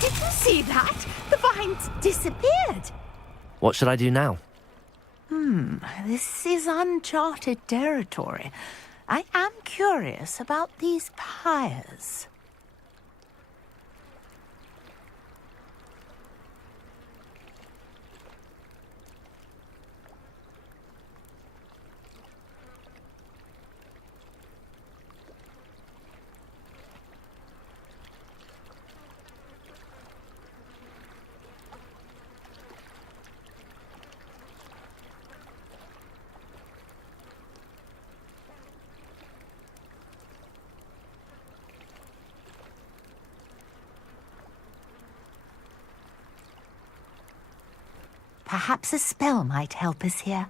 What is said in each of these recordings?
Did you see that? The vines disappeared. What should I do now? This is uncharted territory. I am curious about these pyres. Perhaps a spell might help us here.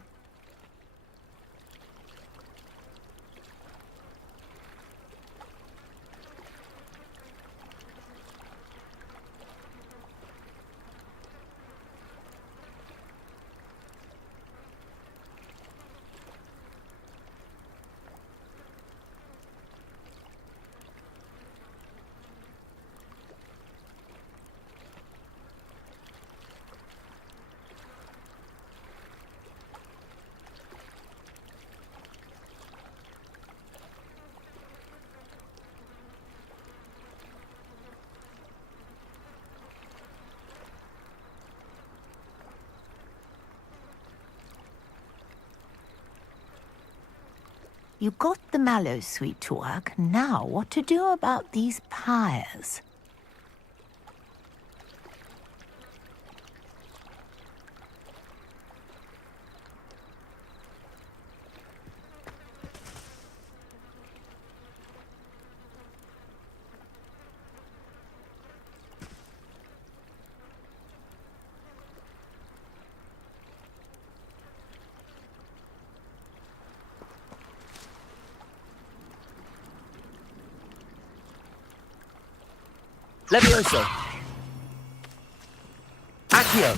You got the mallow sweet to work. Now what to do about these pyres? Levioso! Accio!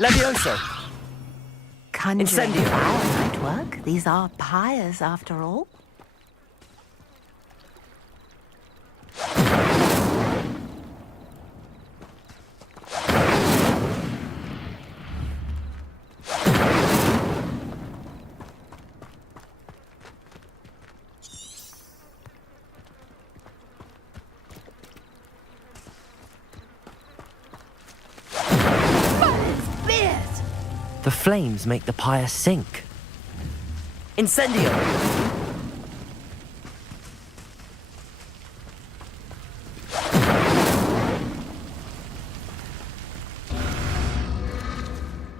Levioso! Conjuring Incendio! fire might work. These are pyres after all. The flames make the pyre sink. Incendio!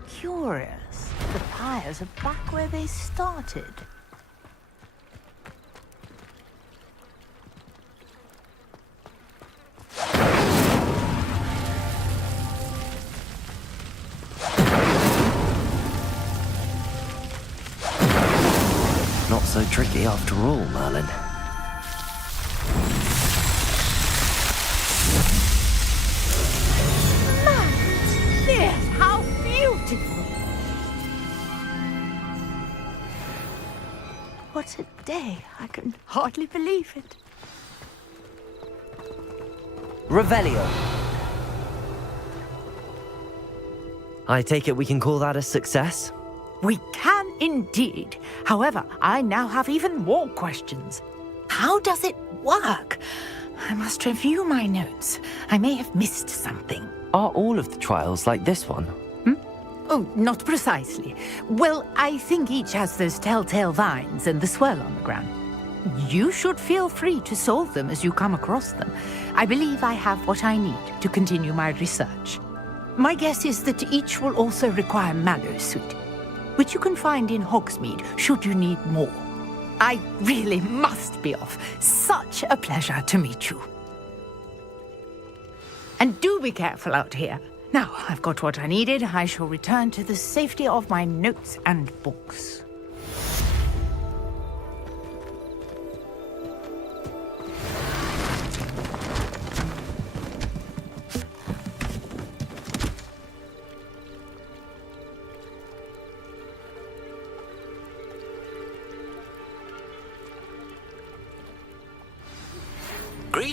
Curious. The pyres are back where they started. Not so tricky after all, Merlin. Yes, how beautiful! What a day. I can hardly believe it. Revelio. I take it we can call that a success? We can indeed. However, I now have even more questions. How does it work? I must review my notes. I may have missed something. Are all of the trials like this one? Oh, not precisely. Well, I think each has those telltale vines and the swirl on the ground. You should feel free to solve them as you come across them. I believe I have what I need to continue my research. My guess is that each will also require mallow sweet, which you can find in Hogsmeade should you need more. I really must be off. Such a pleasure to meet you. And do be careful out here. Now, I've got what I needed. I shall return to the safety of my notes and books.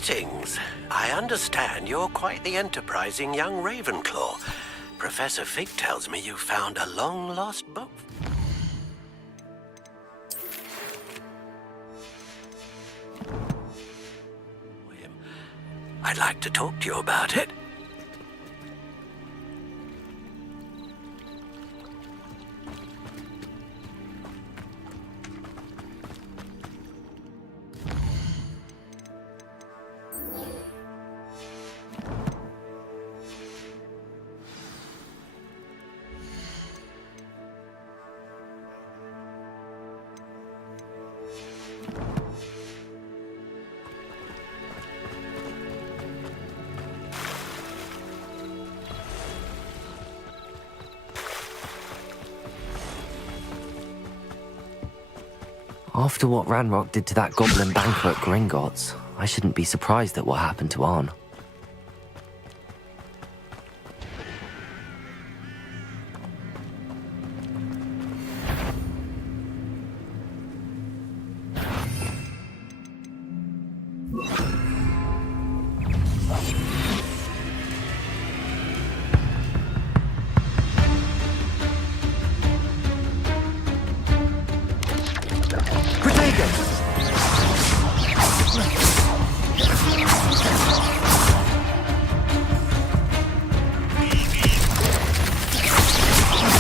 Greetings. I understand you're quite the enterprising young Ravenclaw. Professor Fig tells me you found a long-lost book. I'd like to talk to you about it. After what Ranrock did to that goblin banker at Gringotts, I shouldn't be surprised at what happened to Arn.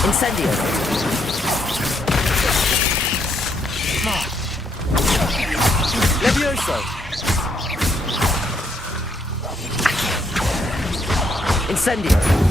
Incendio! Levioso! Incendio!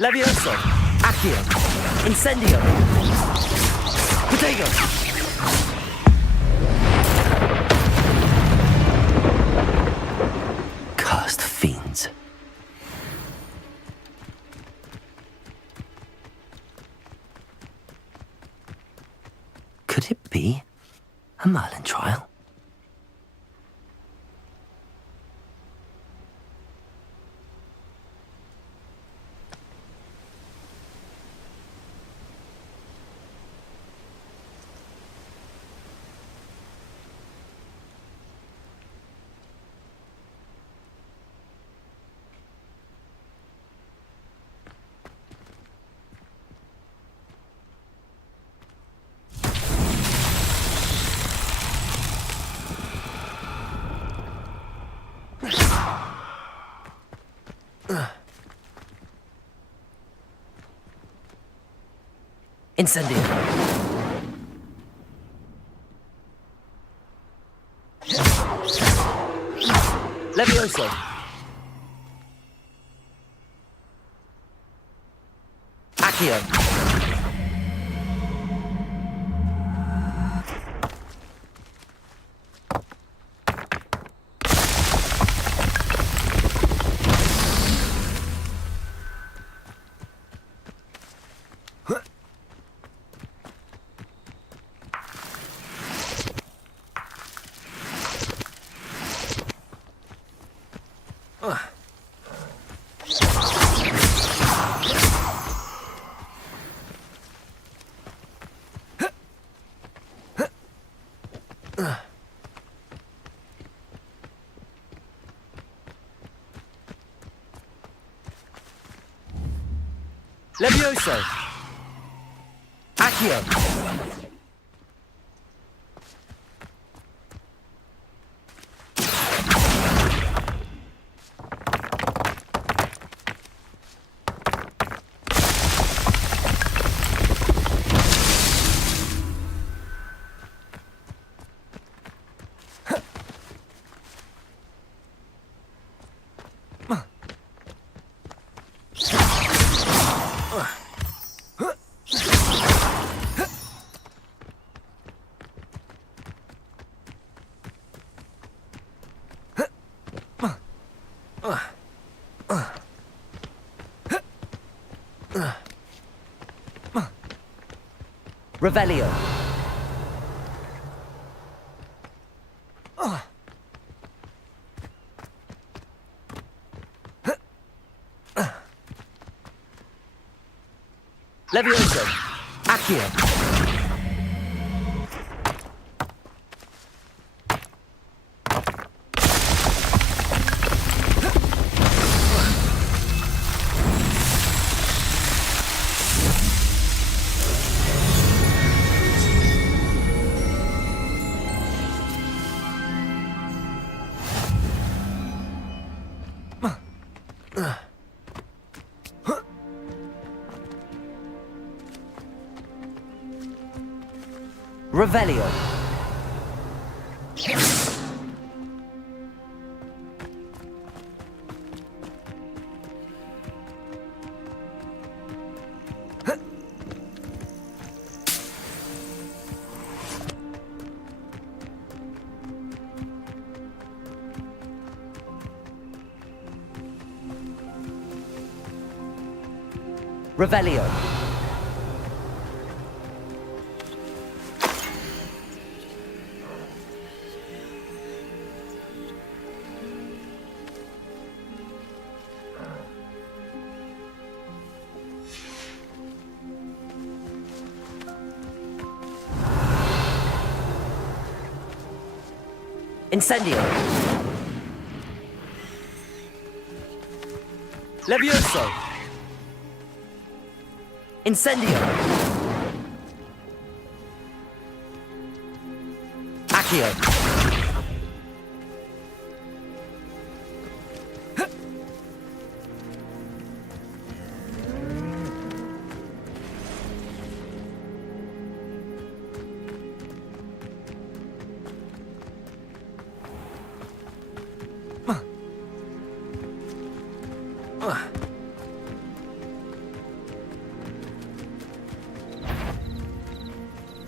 Levioso! Accio! Incendio! Potato! Cursed fiends. Could it be a Merlin trial? Incendio! Levioso! Accio! Levioso! Accio! Revelio. Levioso. Accio. Revelio. Revelio. Incendio. Levioso. Incendio. Accio.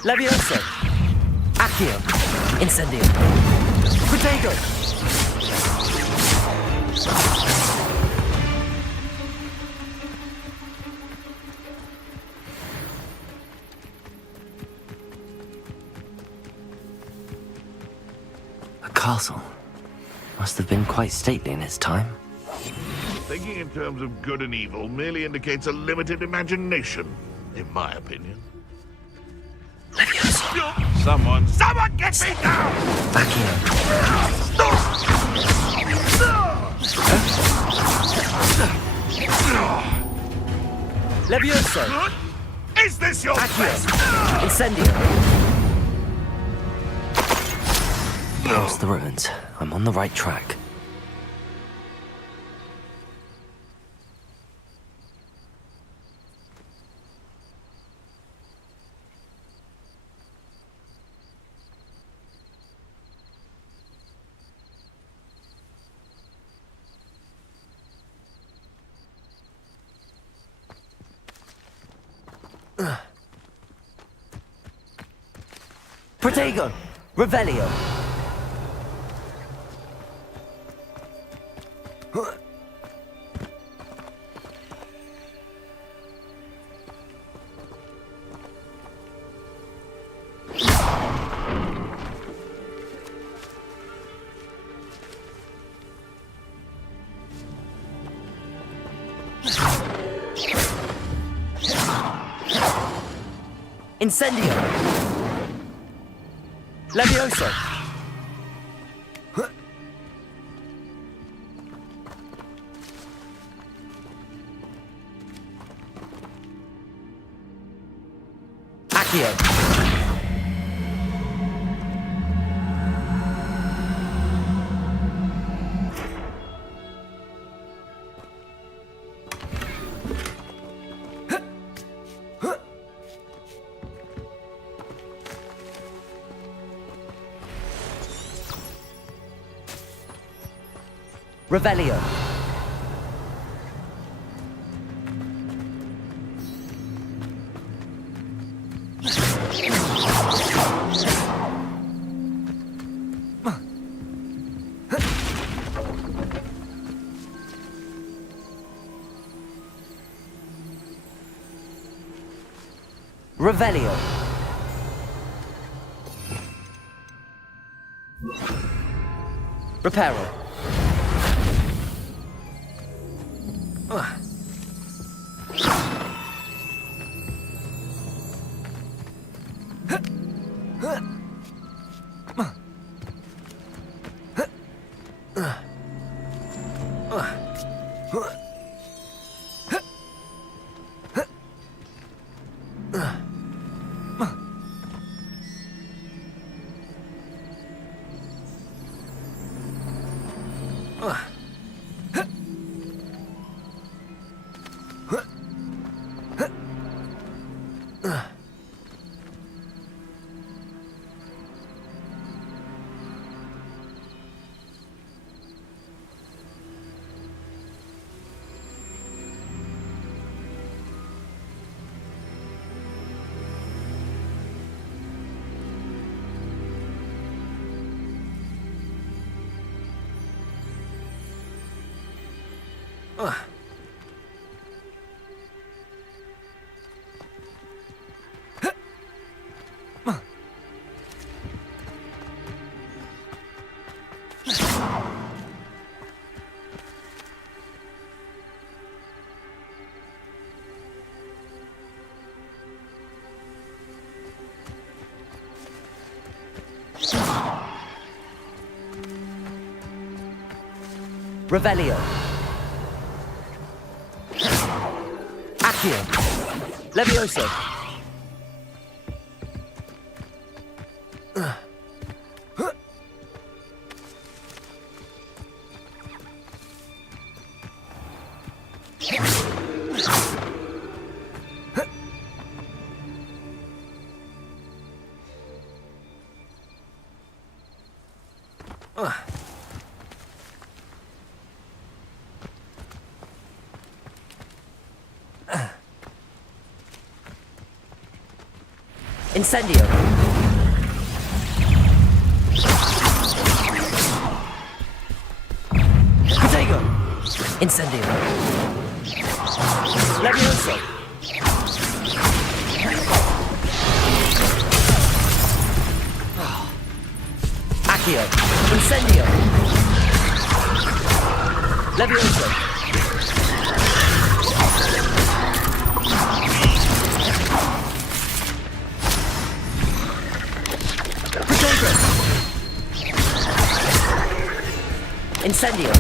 Levioso. Accio. Incendio. Protego. A castle. Must have been quite stately in its time. Thinking in terms of good and evil merely indicates a limited imagination, in my opinion. Someone get me down! Accio. Levioso. Is this your best? Accio. Incendio. Past the ruins. I'm on the right track. Protego! Revelio! Incendio! Levioso! Accio! Revelio. Revelio. Reparo. Revelio. Accio. Levioso. Incendio. Protego. Incendio. Levioso. Accio. Incendio. Levioso. Incendio.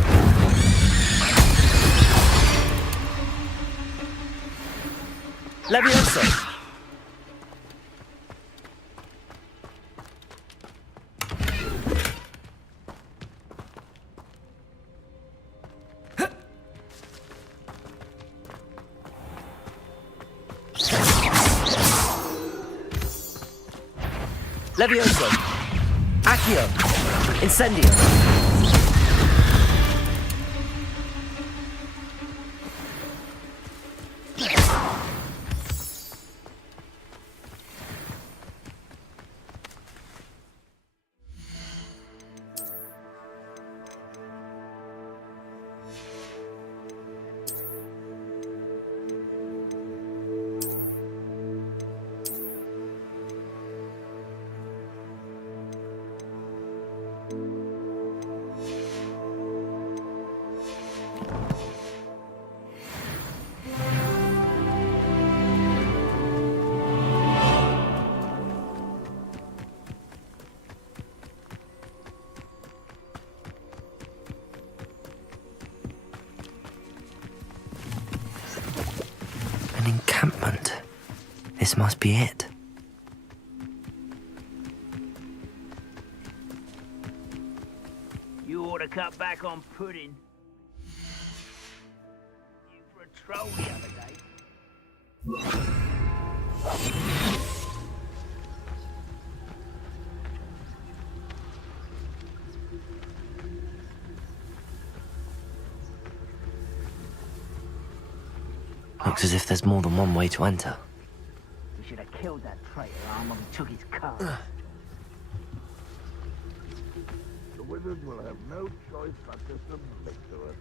Levioso. Levioso. Accio. Incendio. This must be it. You ought to cut back on pudding. You for a troll the other day. Looks as if there's more than one way to enter. We should have killed that traitor arm when we took his car. The wizard will have no choice but to submit to us.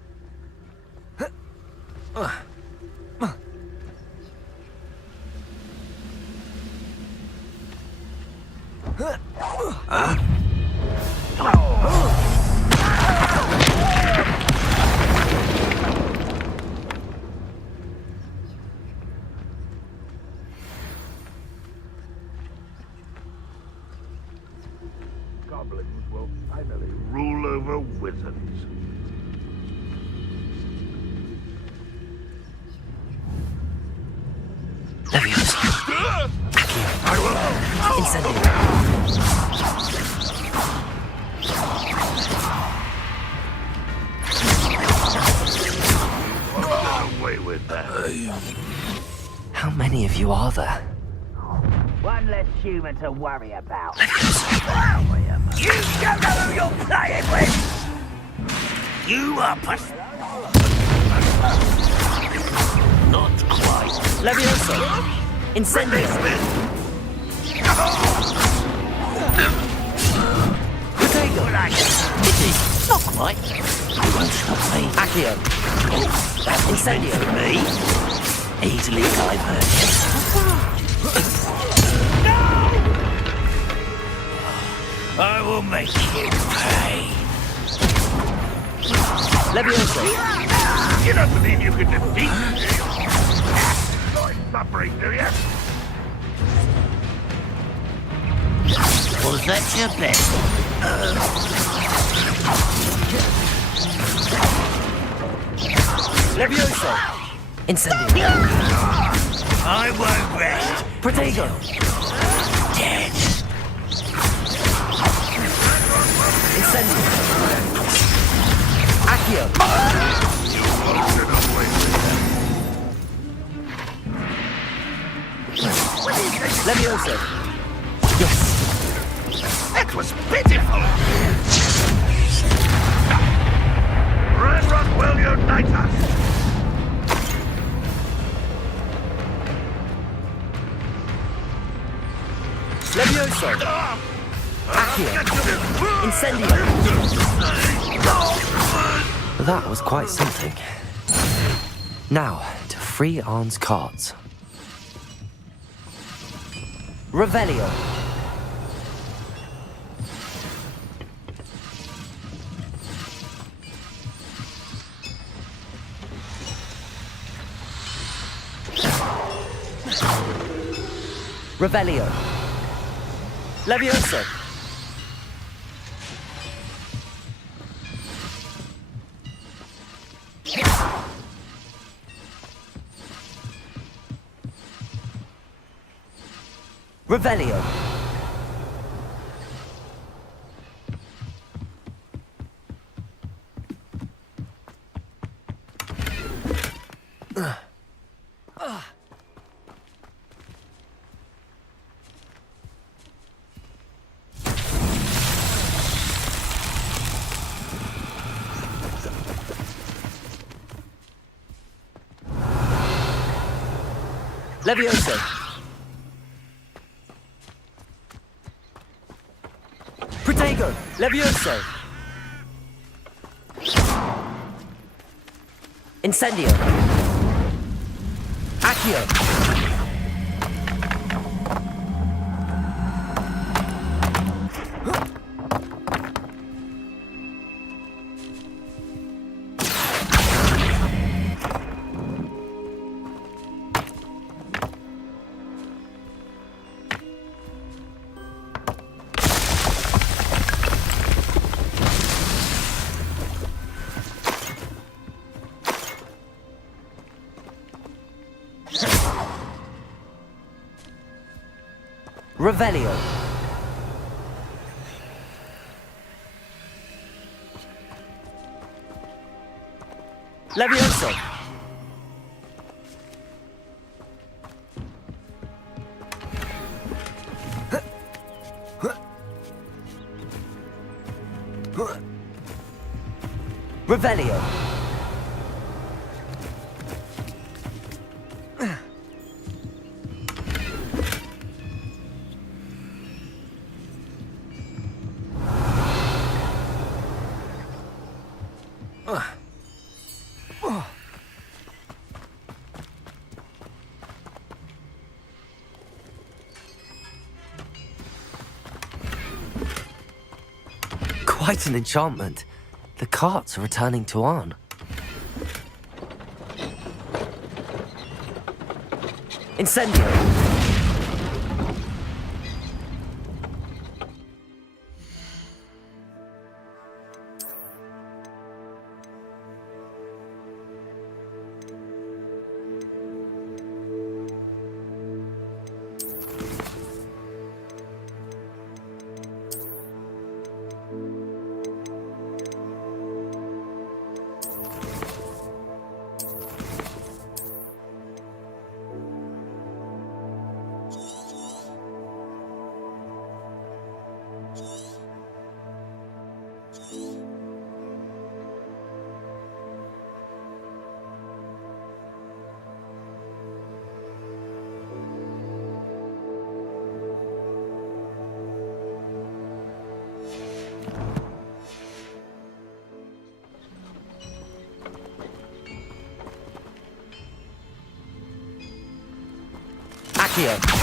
Goblins will finally rule over wizards. Incendio. Away with that. How many of you are there? One less human to worry about. You don't know who you're playing with! You are not quite. Levioso! Incendio! Protego! Not quite. You won't stop me. Accio! That was meant Incendio! for me. Easily diverted. I will make you pay. Levioso! You don't believe you can defeat me? Enjoy suffering, do you? Was that your bet? Levioso! Incendio! I won't rest. Protego! Dead. Incendio! Accio! Levioso! Yes! That was pitiful! Red Rock will unite us! Levioso! Accio! Incendio! That was quite something. Now, to free Arn's cards. Revelio! Revelio! Levioso! Revelio! Levioso! Protego! Levioso! Incendio! Accio! Revelio. Levioso. Revelio. Quite an enchantment. The carts are returning to Arn. Incendio. Accio.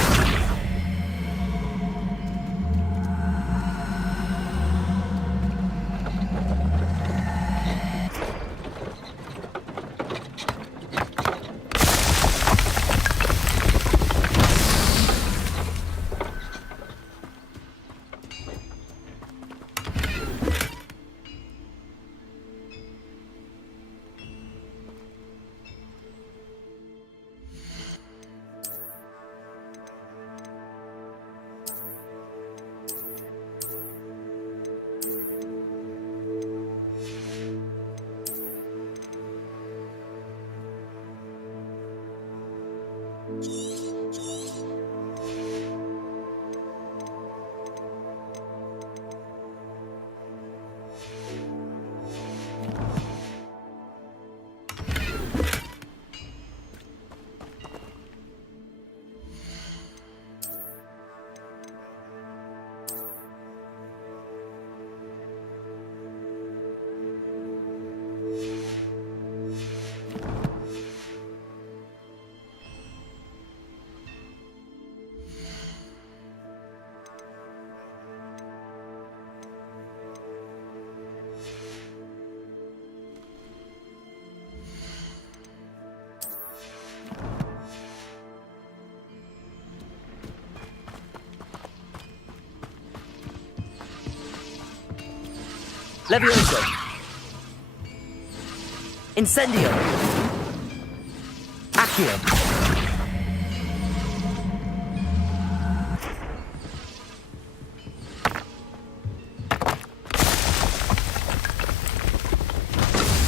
Levioso. Incendio. Accio.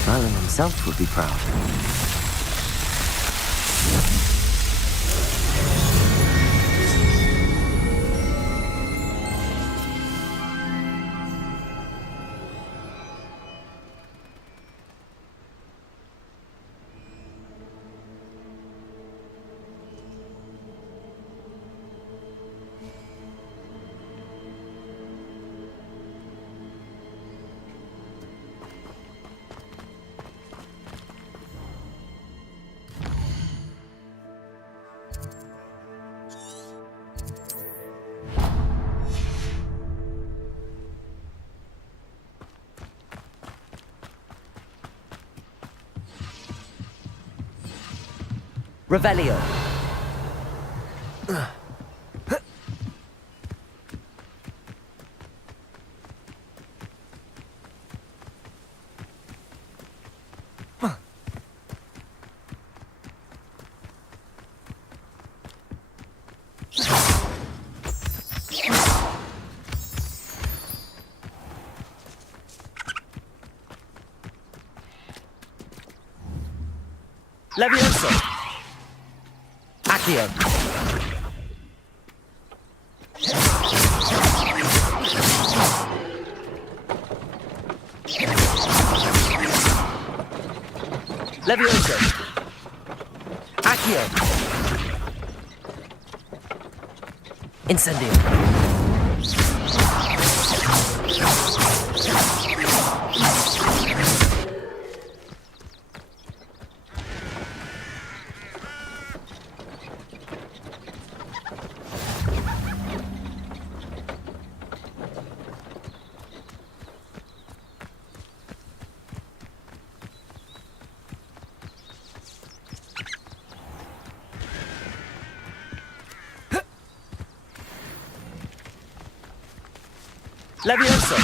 Merlin himself would be proud. Revelio. Levioso! Accio! Levioso! Accio! Incendio! Levioso!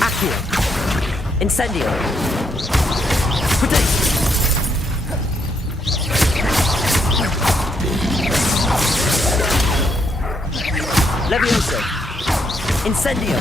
Accio! Incendio! Pottar! Levioso! Incendio!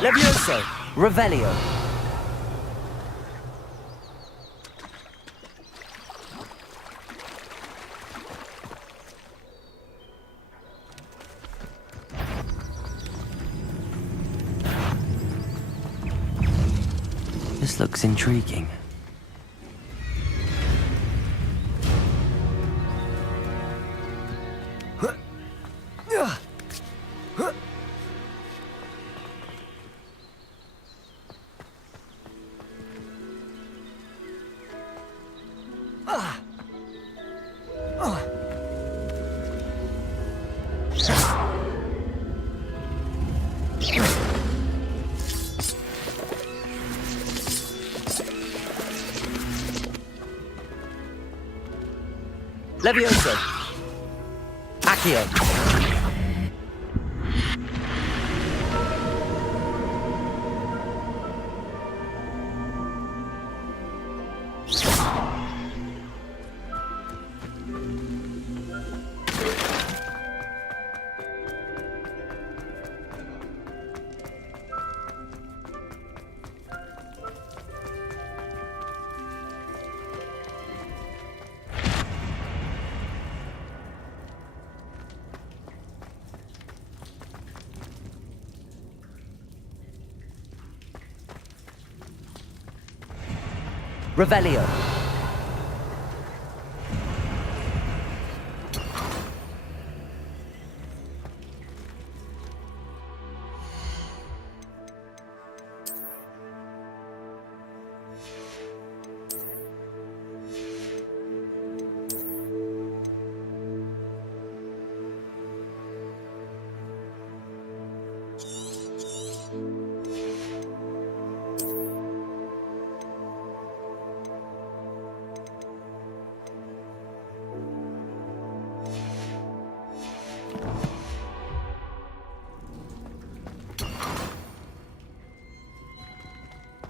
Levioso! Revelio! This looks intriguing. Levioso! Accio! Revelio!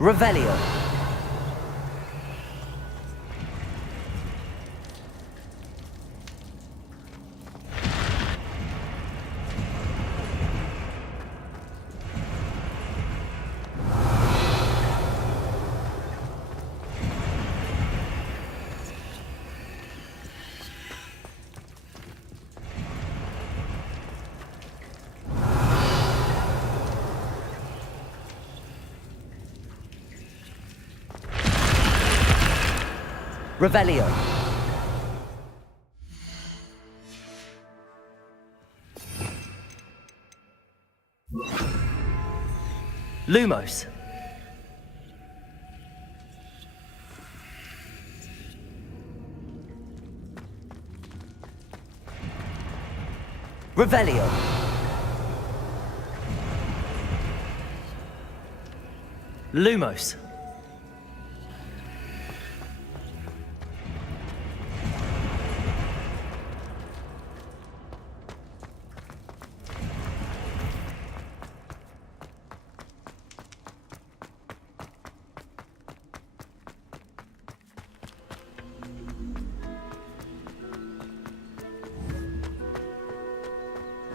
Revelio! Revelio! Lumos! Revelio. Lumos.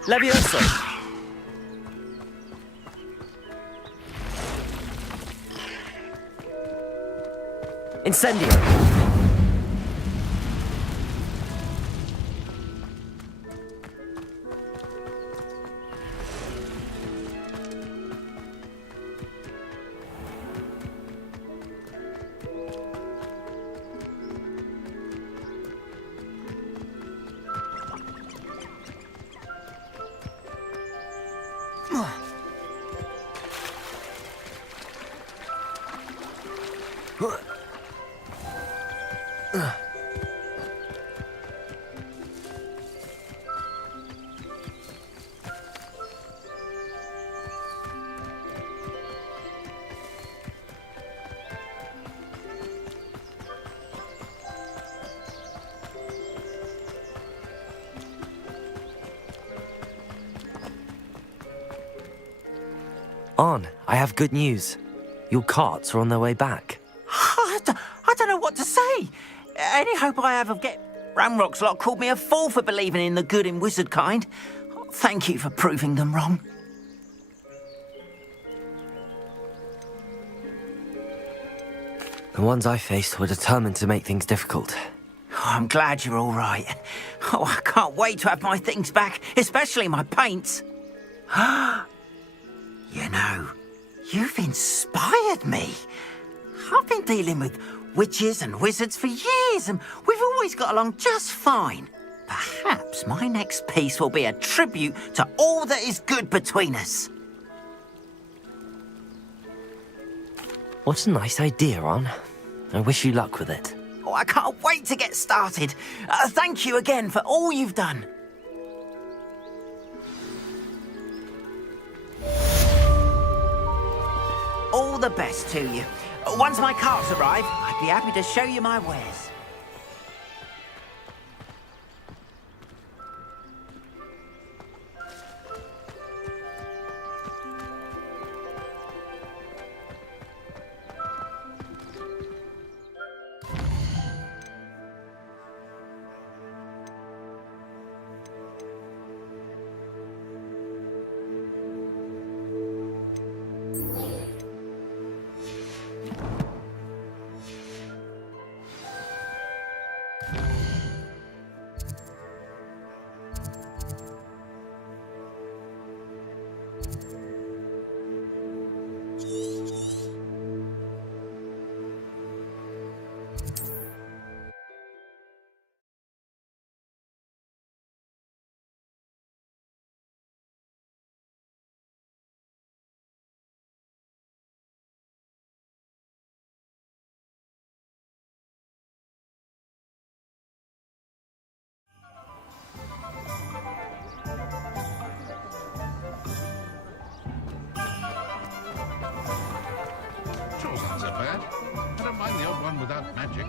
Levioso. Incendio. On, I have good news. Your carts are on their way back. I don't know what to say. Any hope I have of Ramrock's lot called me a fool for believing in the good in wizard kind. Thank you for proving them wrong. The ones I faced were determined to make things difficult. Oh, I'm glad you're all right. Oh, I can't wait to have my things back, especially my paints. You know, you've inspired me. I've been dealing with witches and wizards for years, and we've always got along just fine. Perhaps my next piece will be a tribute to all that is good between us. What a nice idea, On. I wish you luck with it. Oh, I can't wait to get started. Thank you again for all you've done. All the best to you. Once my carts arrive, I'd be happy to show you my wares. Chores aren't so bad. I don't mind the odd one without magic.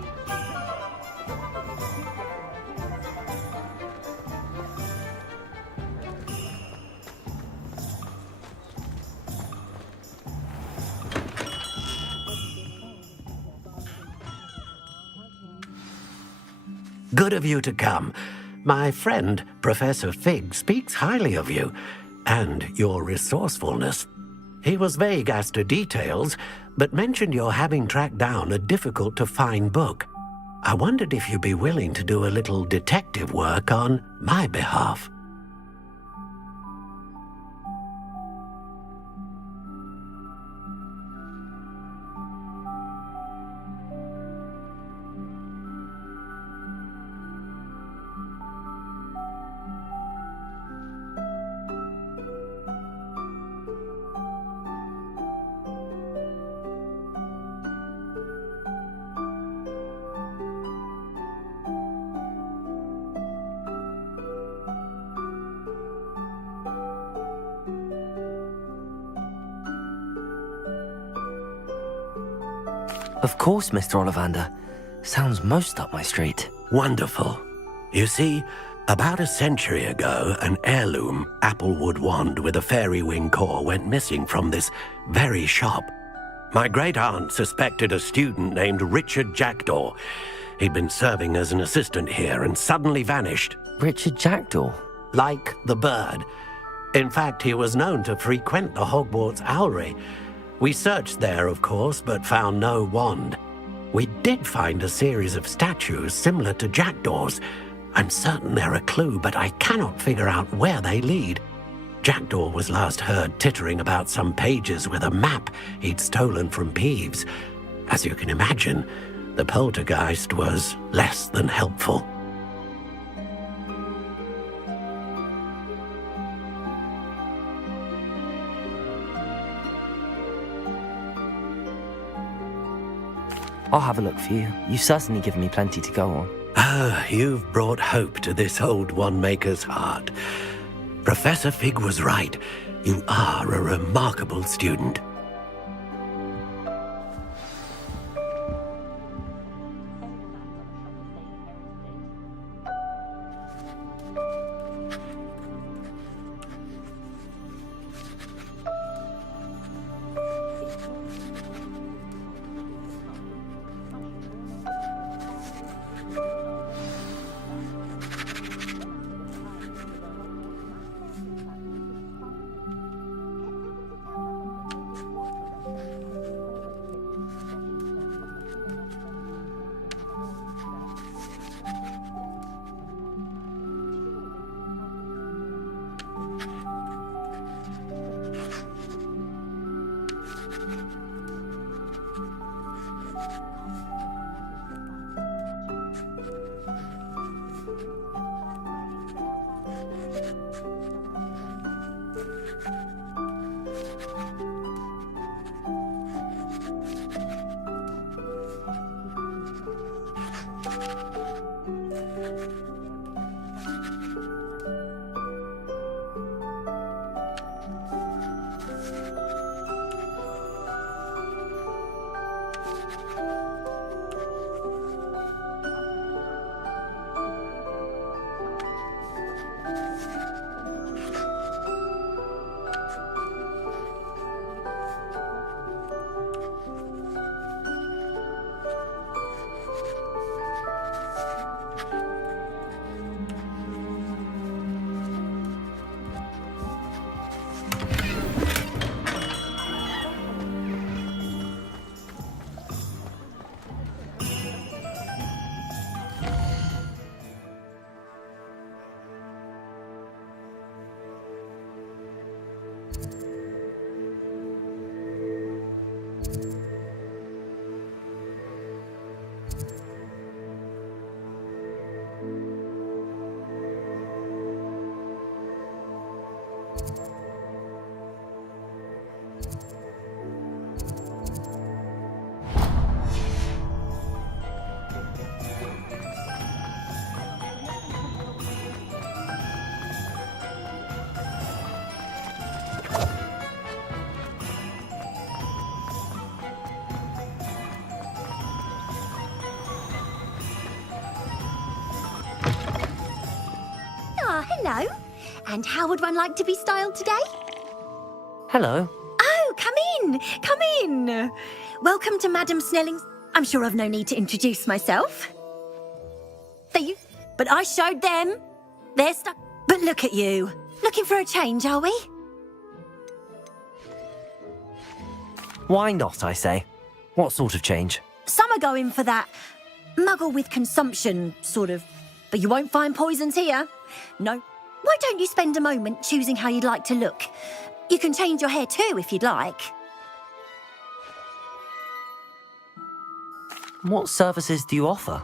Good of you to come. My friend, Professor Fig, speaks highly of you and your resourcefulness. He was vague as to details, but mentioned your having tracked down a difficult-to-find book. I wondered if you'd be willing to do a little detective work on my behalf. Of course, Mr. Ollivander. Sounds most up my street. Wonderful. You see, about a century ago, an heirloom applewood wand with a fairy wing core went missing from this very shop. My great-aunt suspected a student named Richard Jackdaw. He'd been serving as an assistant here and suddenly vanished. Richard Jackdaw? Like the bird. In fact, he was known to frequent the Hogwarts Owlery. We searched there, of course, but found no wand. We did find a series of statues similar to Jackdaw's. I'm certain they're a clue, but I cannot figure out where they lead. Jackdaw was last heard tittering about some pages with a map he'd stolen from Peeves. As you can imagine, the poltergeist was less than helpful. I'll have a look for you. You've certainly given me plenty to go on. Ah, you've brought hope to this old wand-maker's heart. Professor Fig was right. You are a remarkable student. Hello. And how would one like to be styled today? Hello. Oh, come in. Come in. Welcome to Madam Snelling's... I'm sure I've no need to introduce myself. But I showed them. They're stuck. But look at you. Looking for a change, are we? Why not, I say? What sort of change? Some are going for that muggle with consumption, sort of. But you won't find poisons here. No. Why don't you spend a moment choosing how you'd like to look? You can change your hair too, if you'd like. What services do you offer?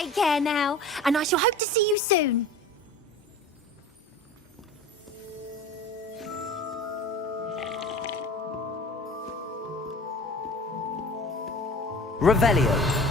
Take care now, and I shall hope to see you soon. Revelio.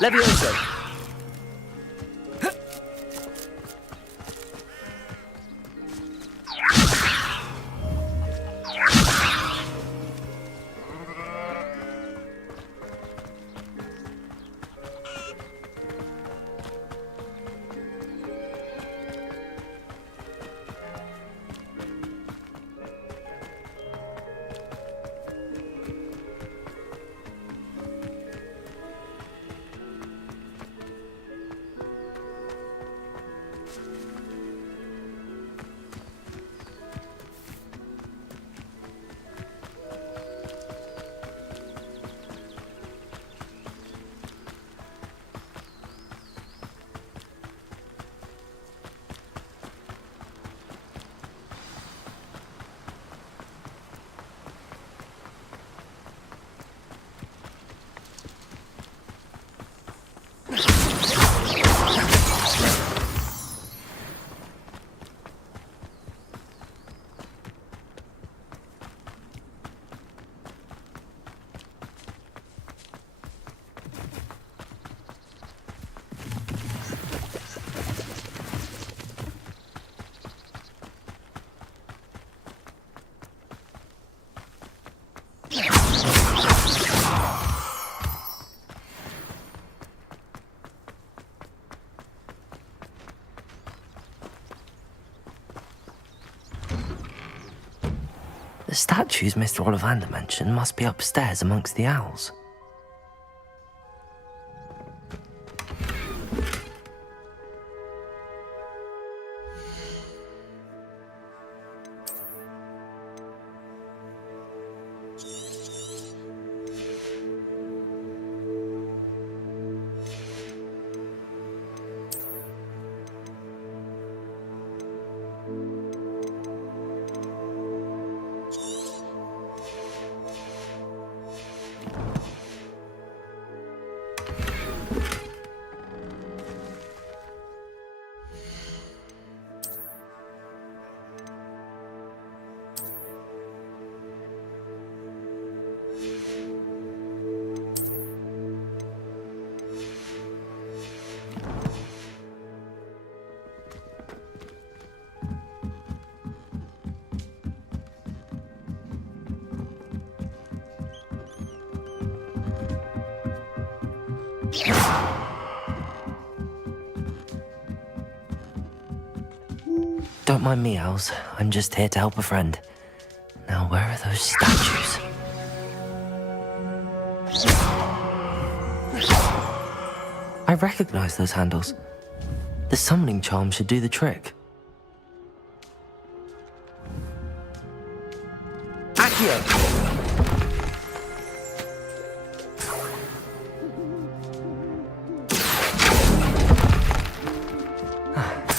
Levioso! The statues Mr. Ollivander mentioned must be upstairs amongst the owls. Don't mind me, owls. I'm just here to help a friend. Now, where are those statues? I recognize those handles. The summoning charm should do the trick. Accio!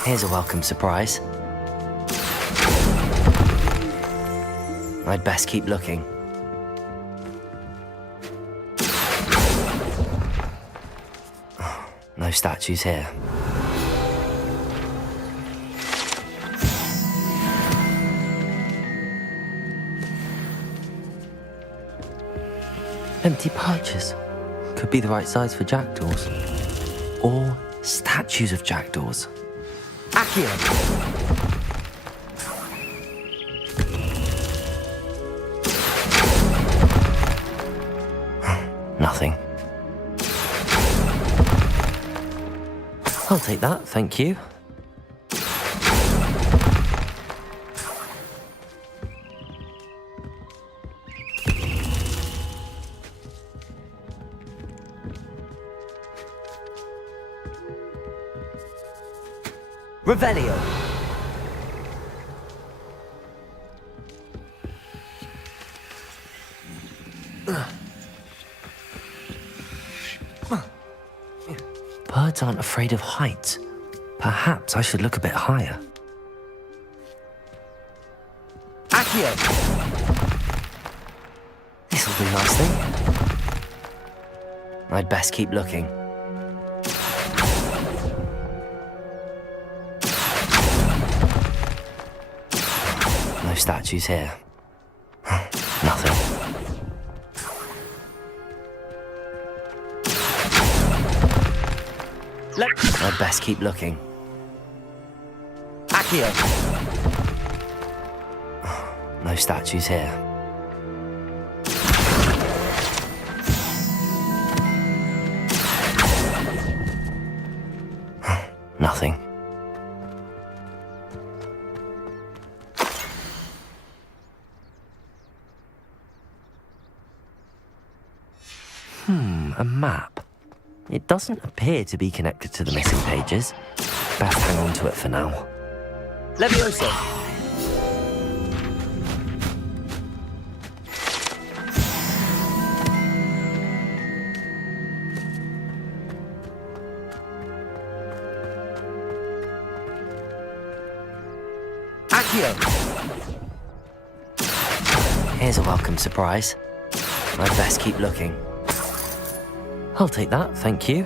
Here's a welcome surprise. I'd best keep looking. Oh, no statues here. Empty pouches. Could be the right size for jackdaws. Or statues of jackdaws. Accio! Nothing. I'll take that, thank you. Revelio. Birds aren't afraid of heights. Perhaps I should look a bit higher. Accio! This'll do nicely. I'd best keep looking. No statues here. Nothing. I'd best keep looking. Accio! No statues here. Nothing. A map. It doesn't appear to be connected to the missing pages. Best hang on to it for now. Levioso! Accio! Here's a welcome surprise. I'd best keep looking. I'll take that, thank you.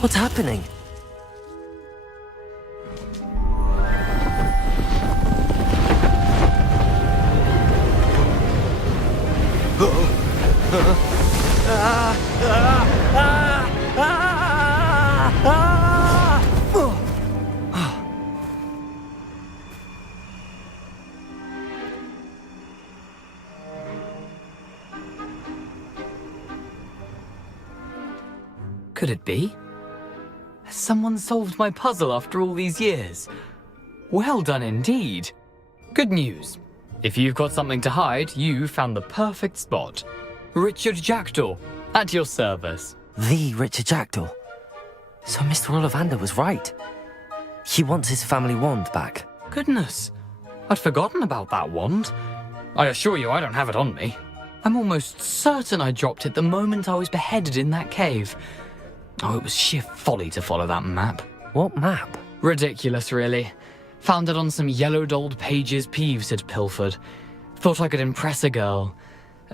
What's happening? Could it be? Has someone solved my puzzle after all these years? Well done indeed. Good news. If you've got something to hide, you found the perfect spot. Richard Jackdaw, at your service. The Richard Jackdaw. So Mr. Ollivander was right. He wants his family wand back. Goodness, I'd forgotten about that wand. I assure you I don't have it on me. I'm almost certain I dropped it the moment I was beheaded in that cave. Oh, it was sheer folly to follow that map. What map? Ridiculous, really. Found it on some yellowed old pages Peeves had pilfered. Thought I could impress a girl.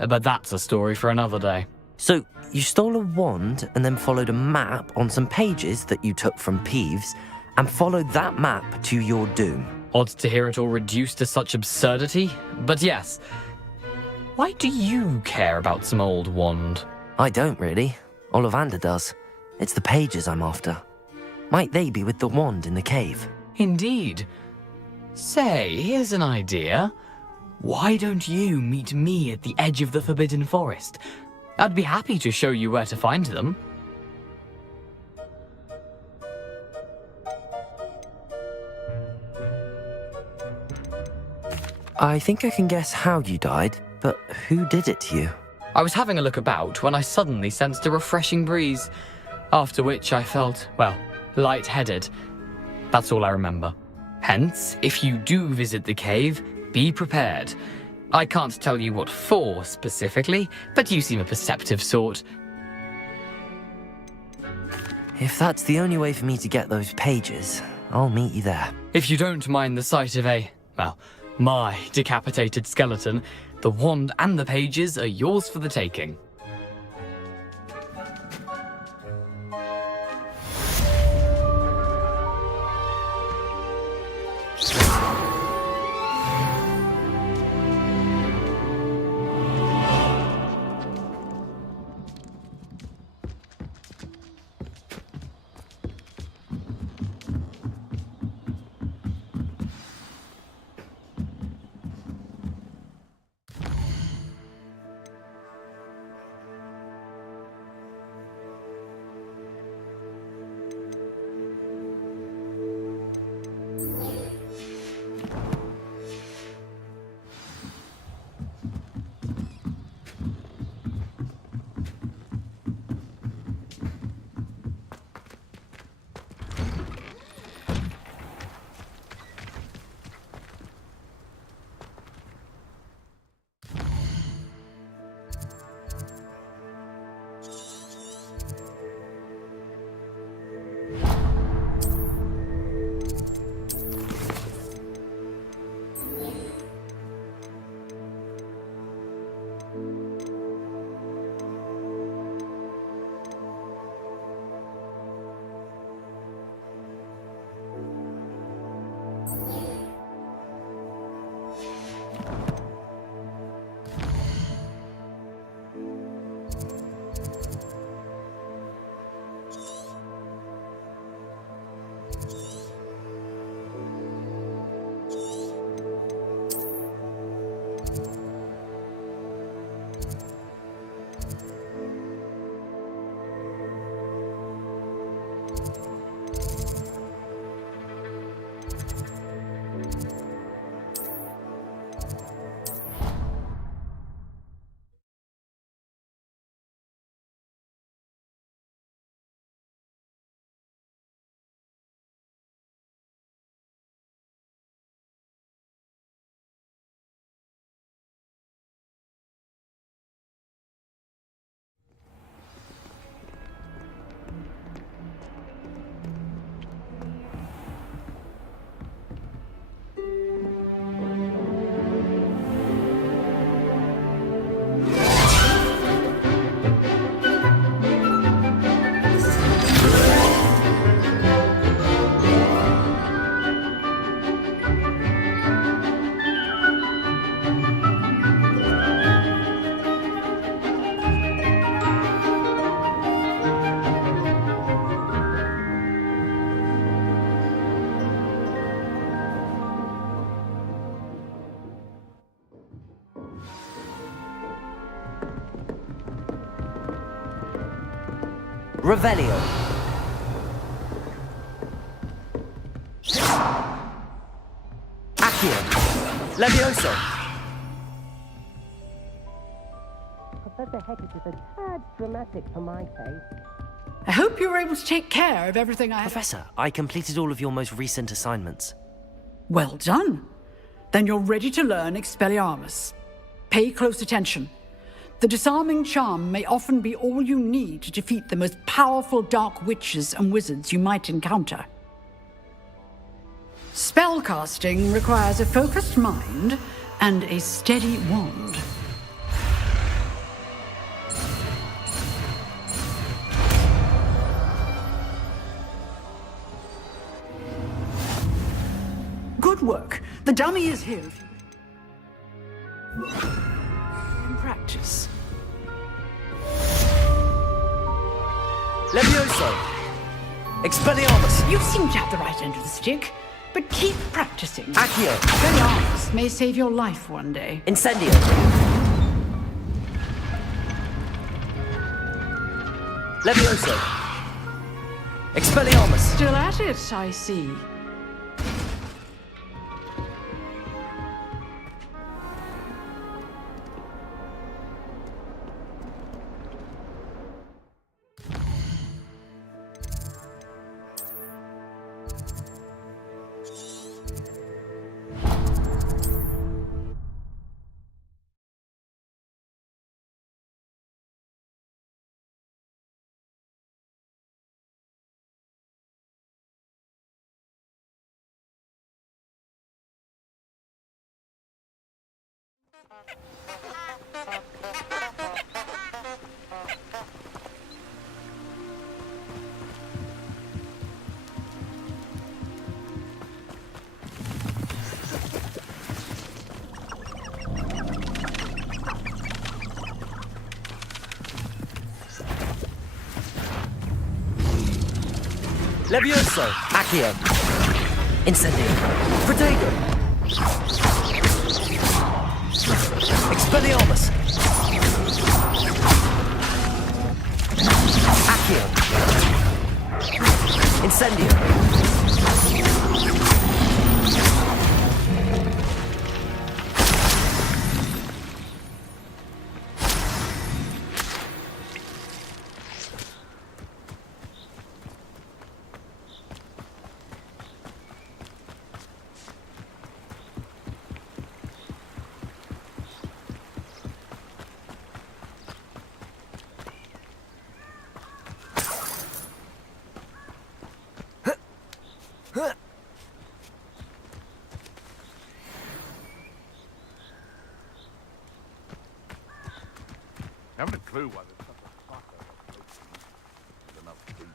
But that's a story for another day. So, you stole a wand and then followed a map on some pages that you took from Peeves and followed that map to your doom. Odd to hear it all reduced to such absurdity, but yes. Why do you care about some old wand? I don't really. Ollivander does. It's the pages I'm after. Might they be with the wand in the cave? Indeed. Say, here's an idea. Why don't you meet me at the edge of the Forbidden Forest? I'd be happy to show you where to find them. I think I can guess how you died, but who did it to you? I was having a look about when I suddenly sensed a refreshing breeze, after which I felt, well, lightheaded. That's all I remember. Hence, if you do visit the cave, be prepared. I can't tell you what for specifically, but you seem a perceptive sort. If that's the only way for me to get those pages, I'll meet you there. If you don't mind the sight of my decapitated skeleton, the wand and the pages are yours for the taking. Revelio. Accio. Levioso. Professor Hecat is a tad dramatic for my taste. I hope you were able to take care of everything I... Professor, I completed all of your most recent assignments. Well done. Then you're ready to learn Expelliarmus. Pay close attention. The disarming charm may often be all you need to defeat the most powerful dark witches and wizards you might encounter. Spellcasting requires a focused mind and a steady wand. Good work. The dummy is here. In practice. Levioso. Expelliarmus. You seem to have the right end of the stick, but keep practicing. Accio. Expelliarmus may save your life one day. Incendio. Levioso. Expelliarmus. Still at it, I see. Levioso. Accio. Incendio. Protego. Expelliarmus. Accio. Incendio. Haven't a clue why there's such a fucker with enough food.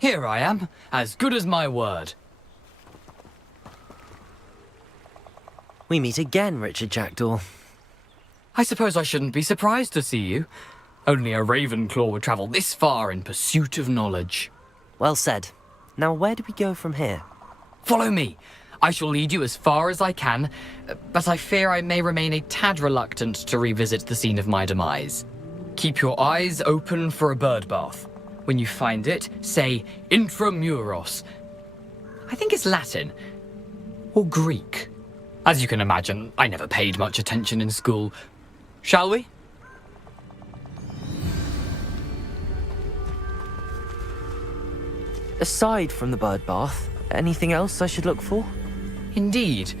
Here I am, as good as my word. We meet again, Richard Jackdaw. I suppose I shouldn't be surprised to see you. Only a Ravenclaw would travel this far in pursuit of knowledge. Well said. Now where do we go from here? Follow me. I shall lead you as far as I can, but I fear I may remain a tad reluctant to revisit the scene of my demise. Keep your eyes open for a bird bath. When you find it, say Intramuros. I think it's Latin. Or Greek. As you can imagine, I never paid much attention in school. Shall we? Aside from the bird bath, anything else I should look for? Indeed.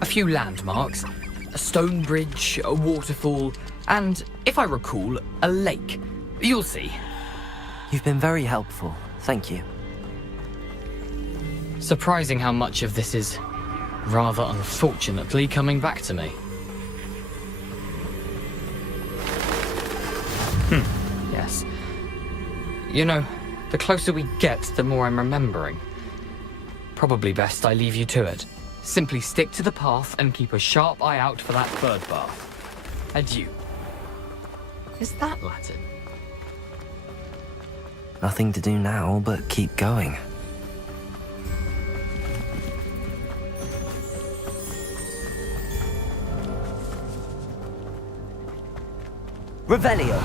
A few landmarks. A stone bridge, a waterfall, and, if I recall, a lake. You'll see. You've been very helpful. Thank you. Surprising how much of this is, rather unfortunately, coming back to me. You know, the closer we get, the more I'm remembering. Probably best I leave you to it. Simply stick to the path and keep a sharp eye out for that bird bath. Adieu. Is that Latin? Nothing to do now but keep going. Revelio.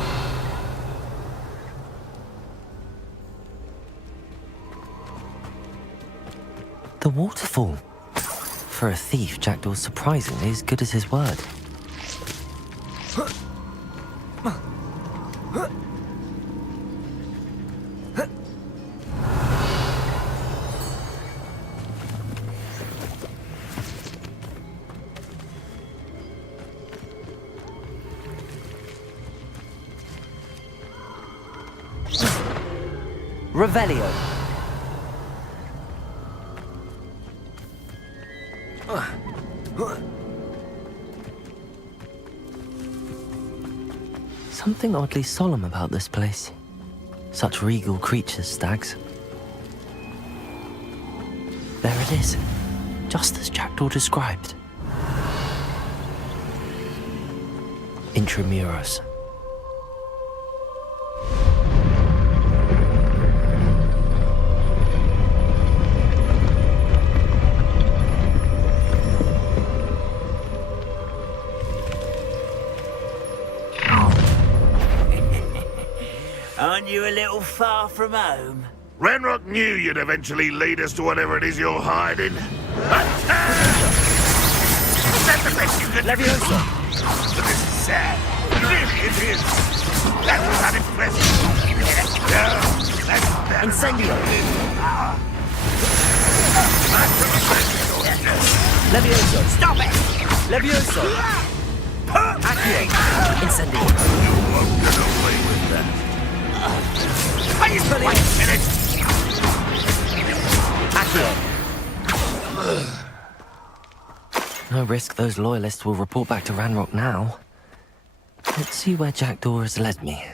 The waterfall. For a thief, Jackdaw's surprisingly as good as his word. Revelio. Something oddly solemn about this place. Such regal creatures, stags. There it is, just as Jackdaw described. Intramuros. Aren't you a little far from home? Ranrock knew you'd eventually lead us to whatever it is you're hiding. Attack! Is that the best you could do? But this is sad. Really, it is. That was unimpressive. No, that's better. Incendio. Levioso. Levioso. Stop it! Levioso. Accio. Incendio. You won't get away with that. Wait a minute! Accio. No risk those loyalists will report back to Ranrock now. Let's see where Jackdaw has led me.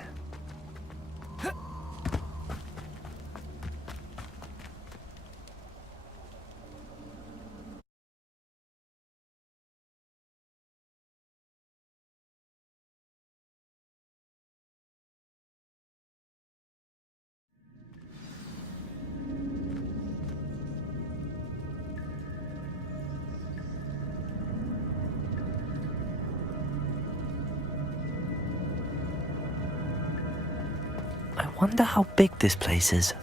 I wonder how big this place is.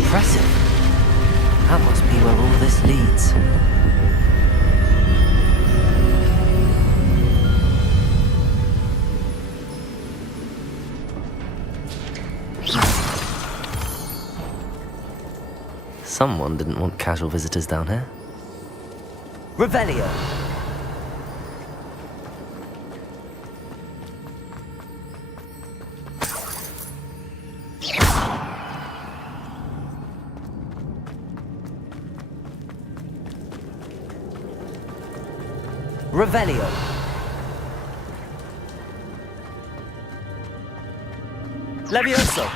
Impressive. That must be where all this leads. Someone didn't want casual visitors down here. Revelio. Revelio. Levioso.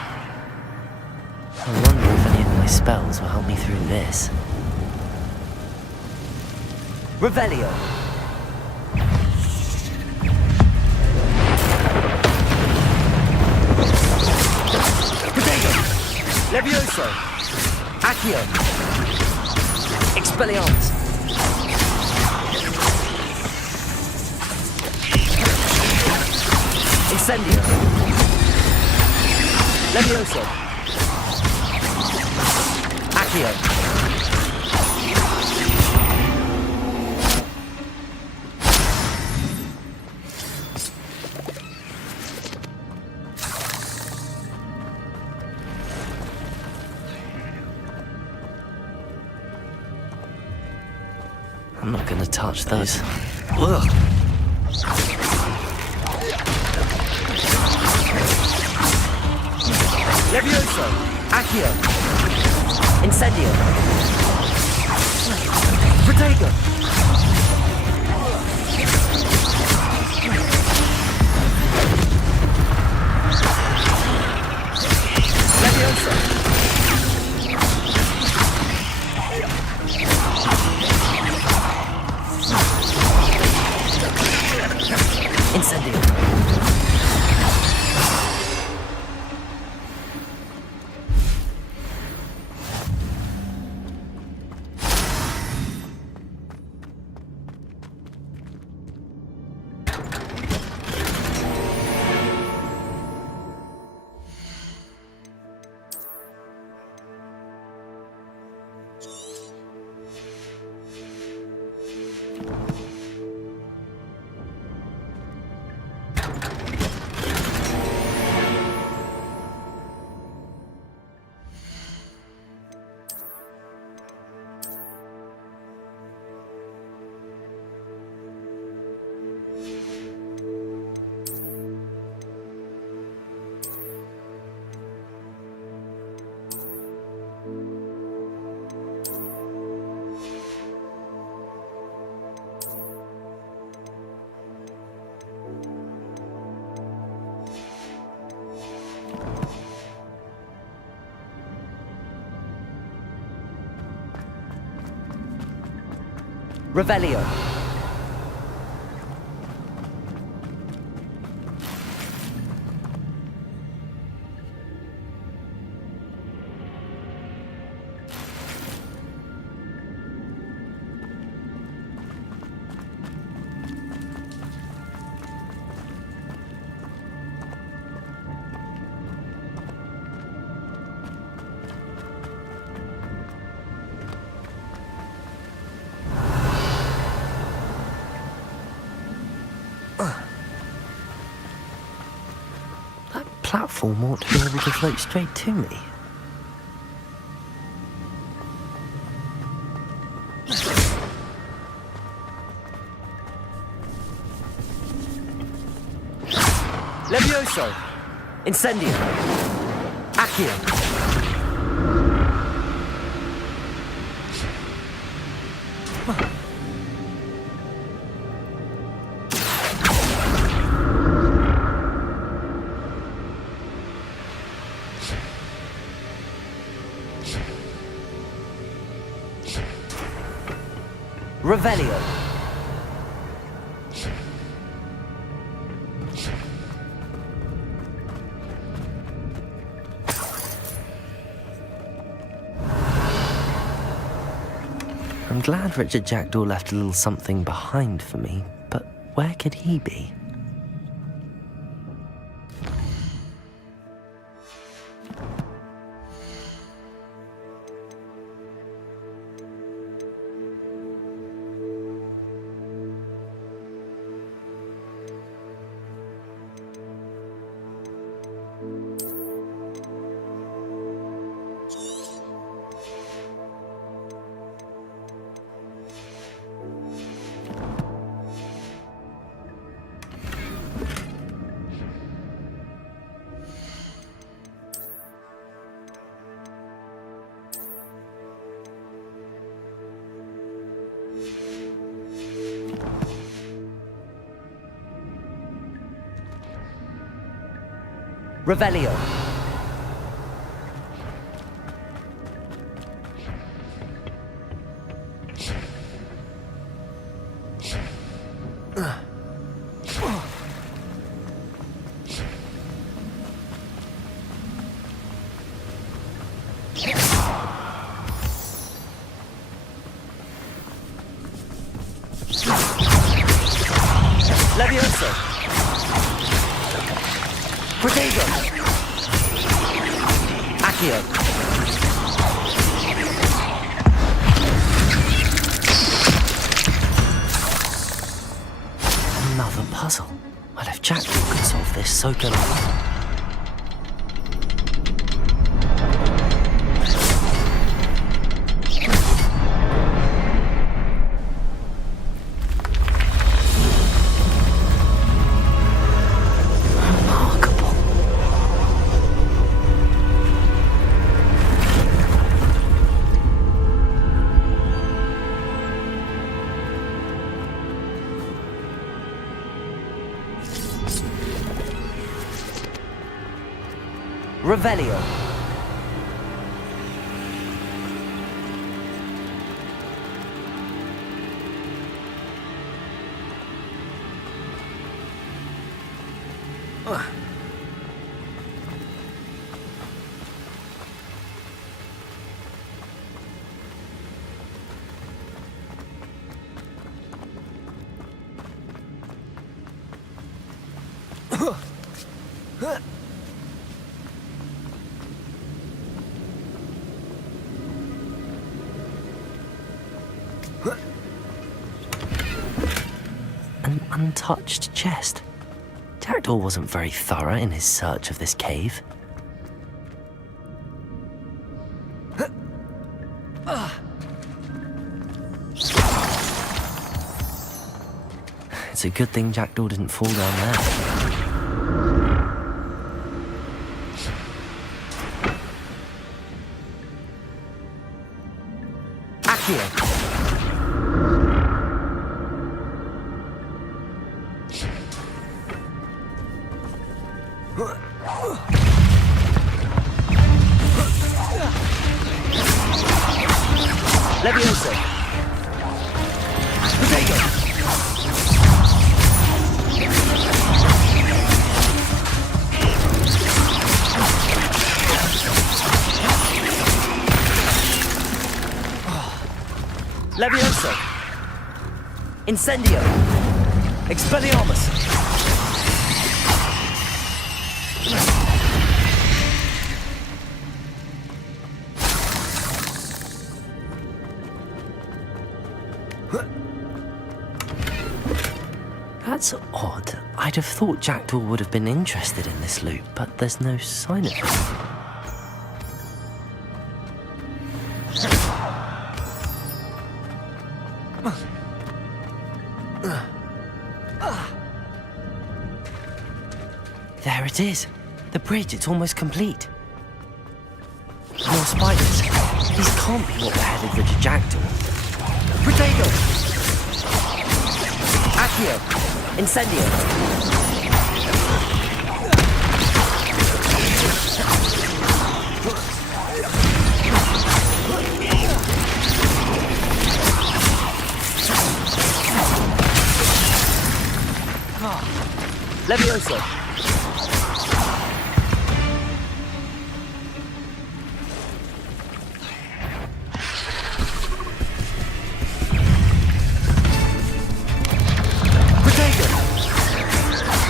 I wonder if any of my spells will help me through this. Revelio. Protego. Levioso. Accio. Expelliarmus. Incendio. Levioso. Accio. I'm not gonna touch those. Ugh. Levioso! Accio! Incendio! Protego! Levioso! Incendio! Revelio. That platform ought to be able to float straight to me. Levioso! Incendio! Accio! Revelio. I'm glad Richard Jackdaw left a little something behind for me, but where could he be? Revelio. Levioso. Protego. Accio. Another puzzle. Well, if Jackdaw could solve this, so can I. Revelio. An untouched chest. Jackdaw wasn't very thorough in his search of this cave. It's a good thing Jackdaw didn't fall down there. Levioso. Potato. Levioso. Incendio. Expelliarmus. That's odd. I'd have thought Jackdaw would have been interested in this loot, but there's no sign of it. There it is. The bridge, it's almost complete. More spiders. These can't be what beheaded Richard Jackdaw. Potato! Accio! Incendio! Levioso!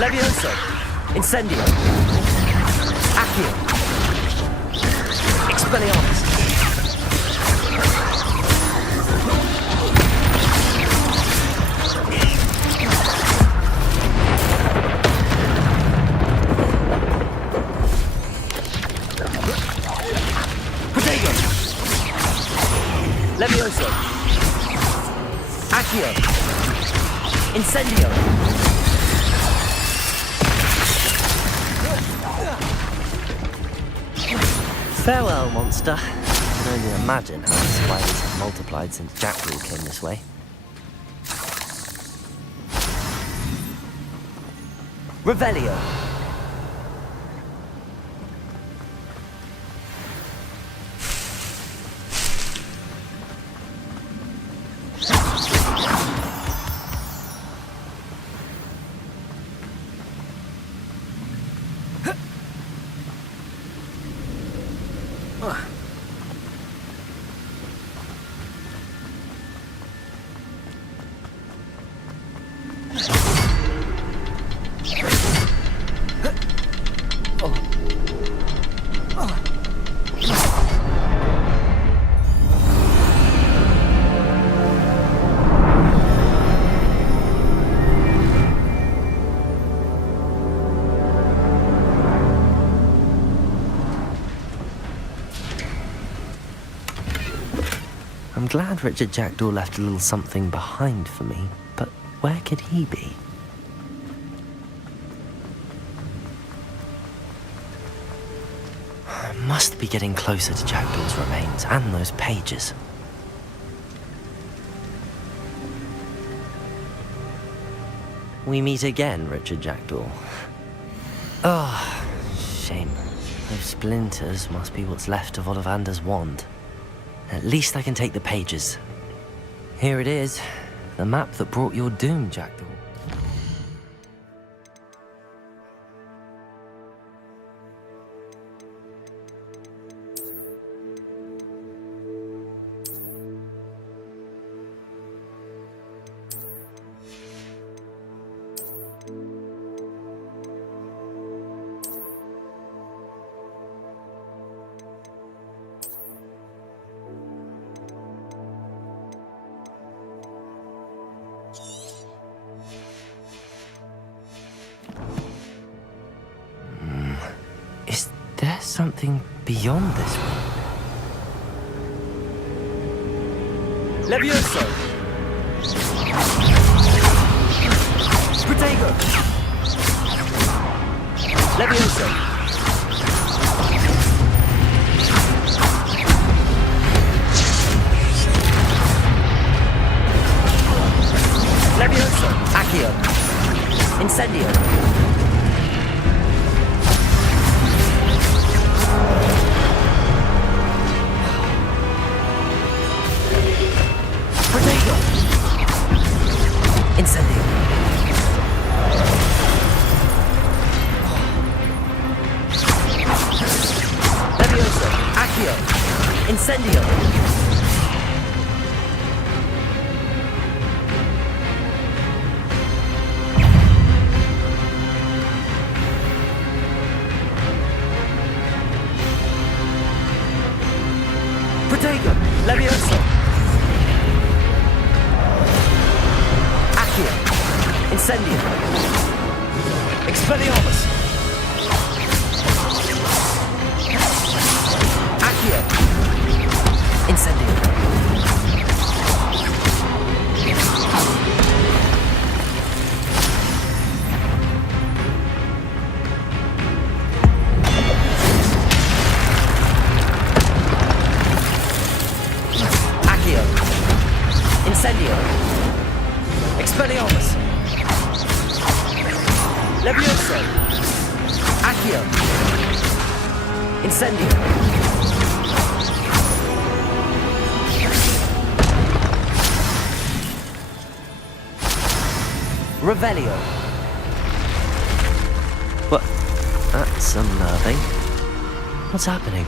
Levioso, Incendio, Accio, Expelliarmus. Potato, Levioso, Accio, Incendio. Farewell, monster. I can only imagine how the spiders have multiplied since Jackdaw came this way. Revelio. I'm glad Richard Jackdaw left a little something behind for me, but where could he be? I must be getting closer to Jackdaw's remains and those pages. We meet again, Richard Jackdaw. Oh, shame. Those splinters must be what's left of Ollivander's wand. At least I can take the pages. Here it is, the map that brought your doom, Jackdaw. Is there something beyond this one? Levioso! Protego! Levioso! Levioso! Accio! Incendio! Incendio. Levioso. Accio. Incendio. Protego. Levioso. Incendio! Expelliarmus! Accio! Incendio! Accio! Incendio! Expelliarmus! Levioso! Accio! Incendio! Revelio! What? That's unnerving. What's happening?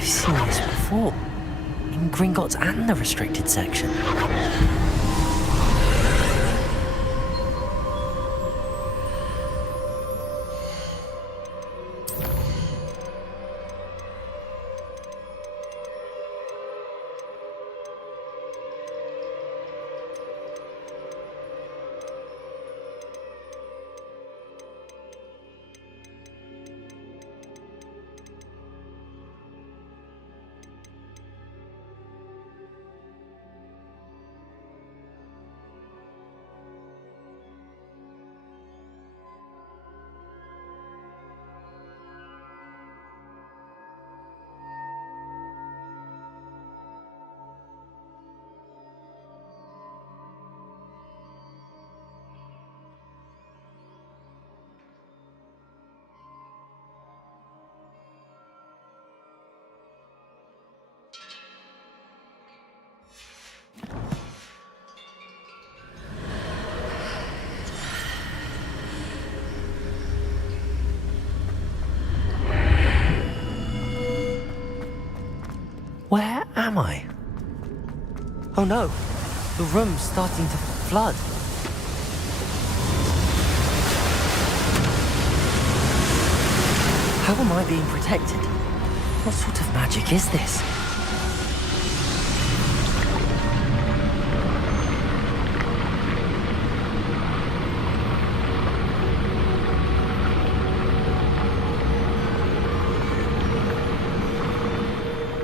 I've seen this before. In Gringotts and the restricted section. Where am I? Oh no, the room's starting to flood. How am I being protected? What sort of magic is this?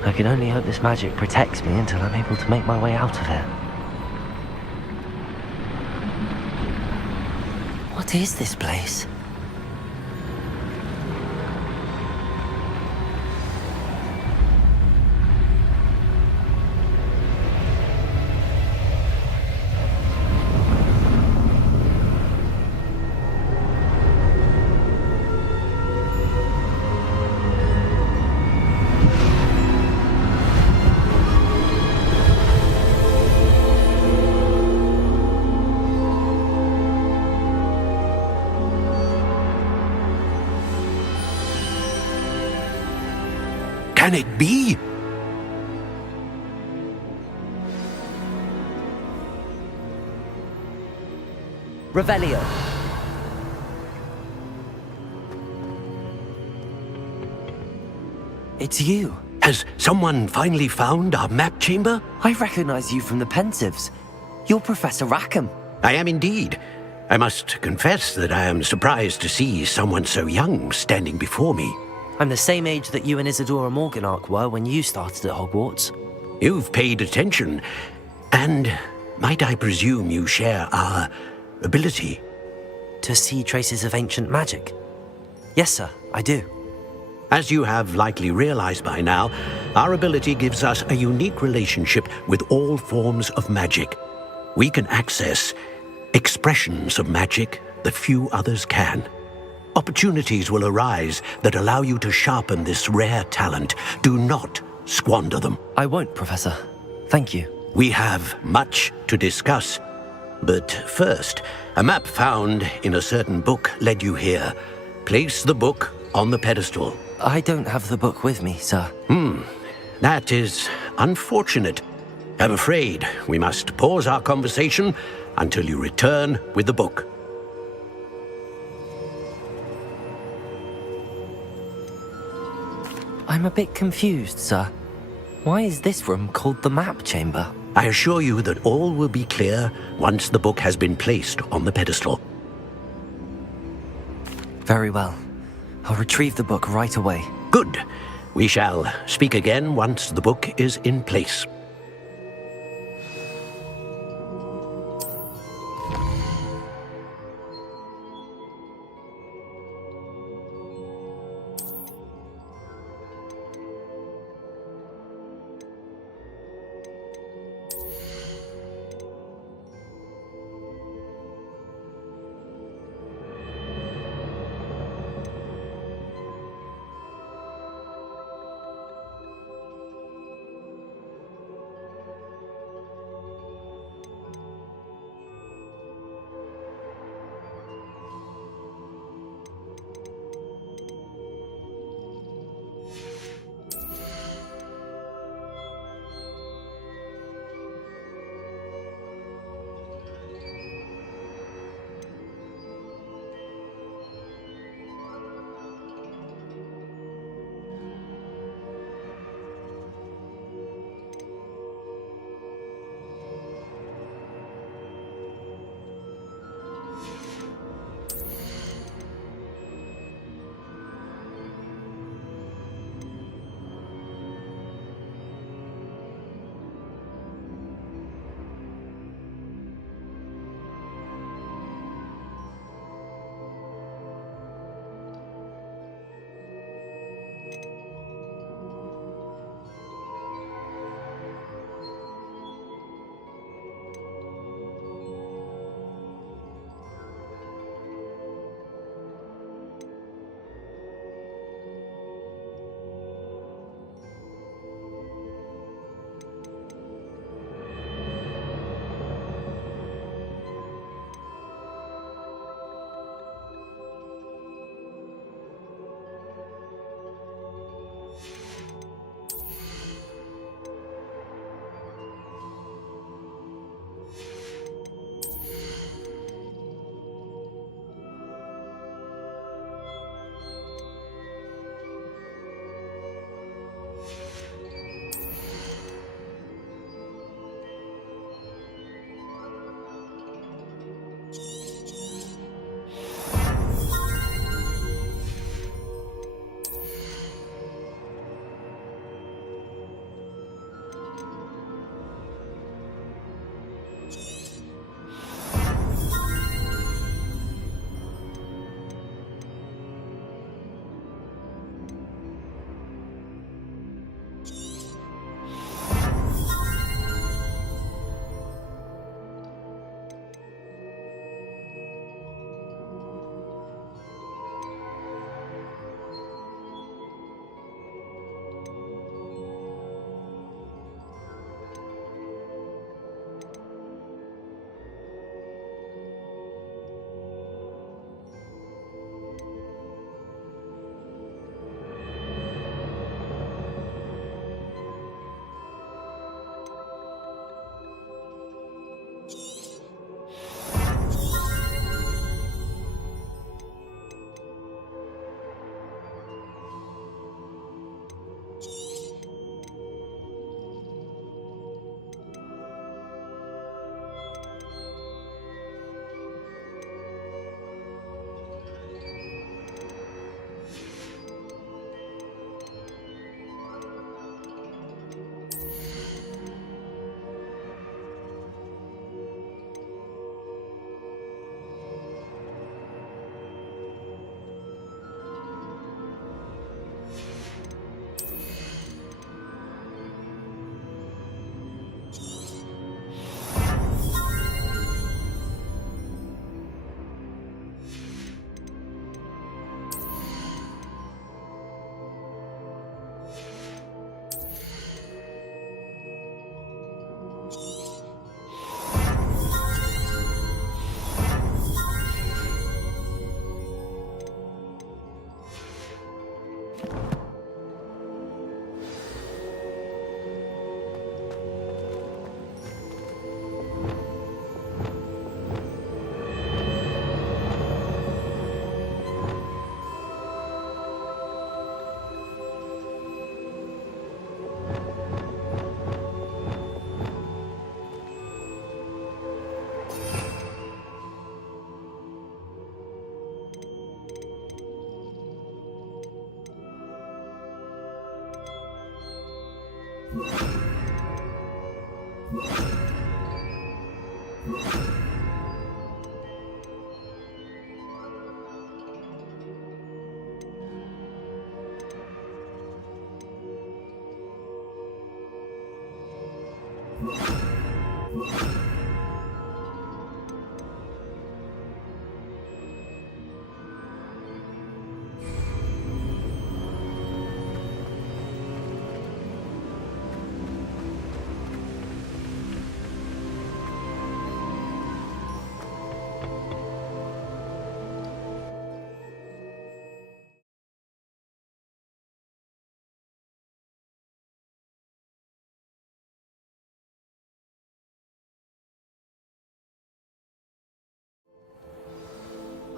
I can only hope this magic protects me until I'm able to make my way out of here. What is this place? Can it be? Revelio. It's you. Has someone finally found our map chamber? I recognize you from the Pensives. You're Professor Rackham. I am indeed. I must confess that I am surprised to see someone so young standing before me. I'm the same age that you and Isadora Morganach were when you started at Hogwarts. You've paid attention, and might I presume you share our ability? To see traces of ancient magic? Yes, sir, I do. As you have likely realized by now, our ability gives us a unique relationship with all forms of magic. We can access expressions of magic that few others can. Opportunities will arise that allow you to sharpen this rare talent. Do not squander them. I won't, Professor. Thank you. We have much to discuss. But first, a map found in a certain book led you here. Place the book on the pedestal. I don't have the book with me, sir. That is unfortunate. I'm afraid we must pause our conversation until you return with the book. I'm a bit confused, sir. Why is this room called the map chamber? I assure you that all will be clear once the book has been placed on the pedestal. Very well. I'll retrieve the book right away. Good. We shall speak again once the book is in place.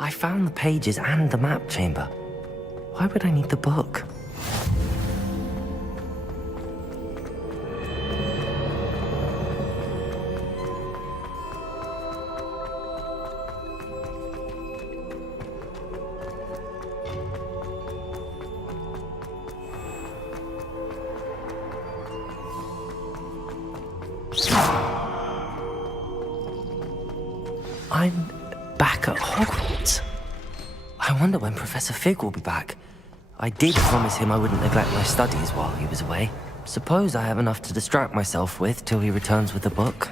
I found the pages and the map chamber. Why would I need the book? I'm back at Hogwarts. I wonder when Professor Fig will be back. I did promise him I wouldn't neglect my studies while he was away. Suppose I have enough to distract myself with till he returns with the book.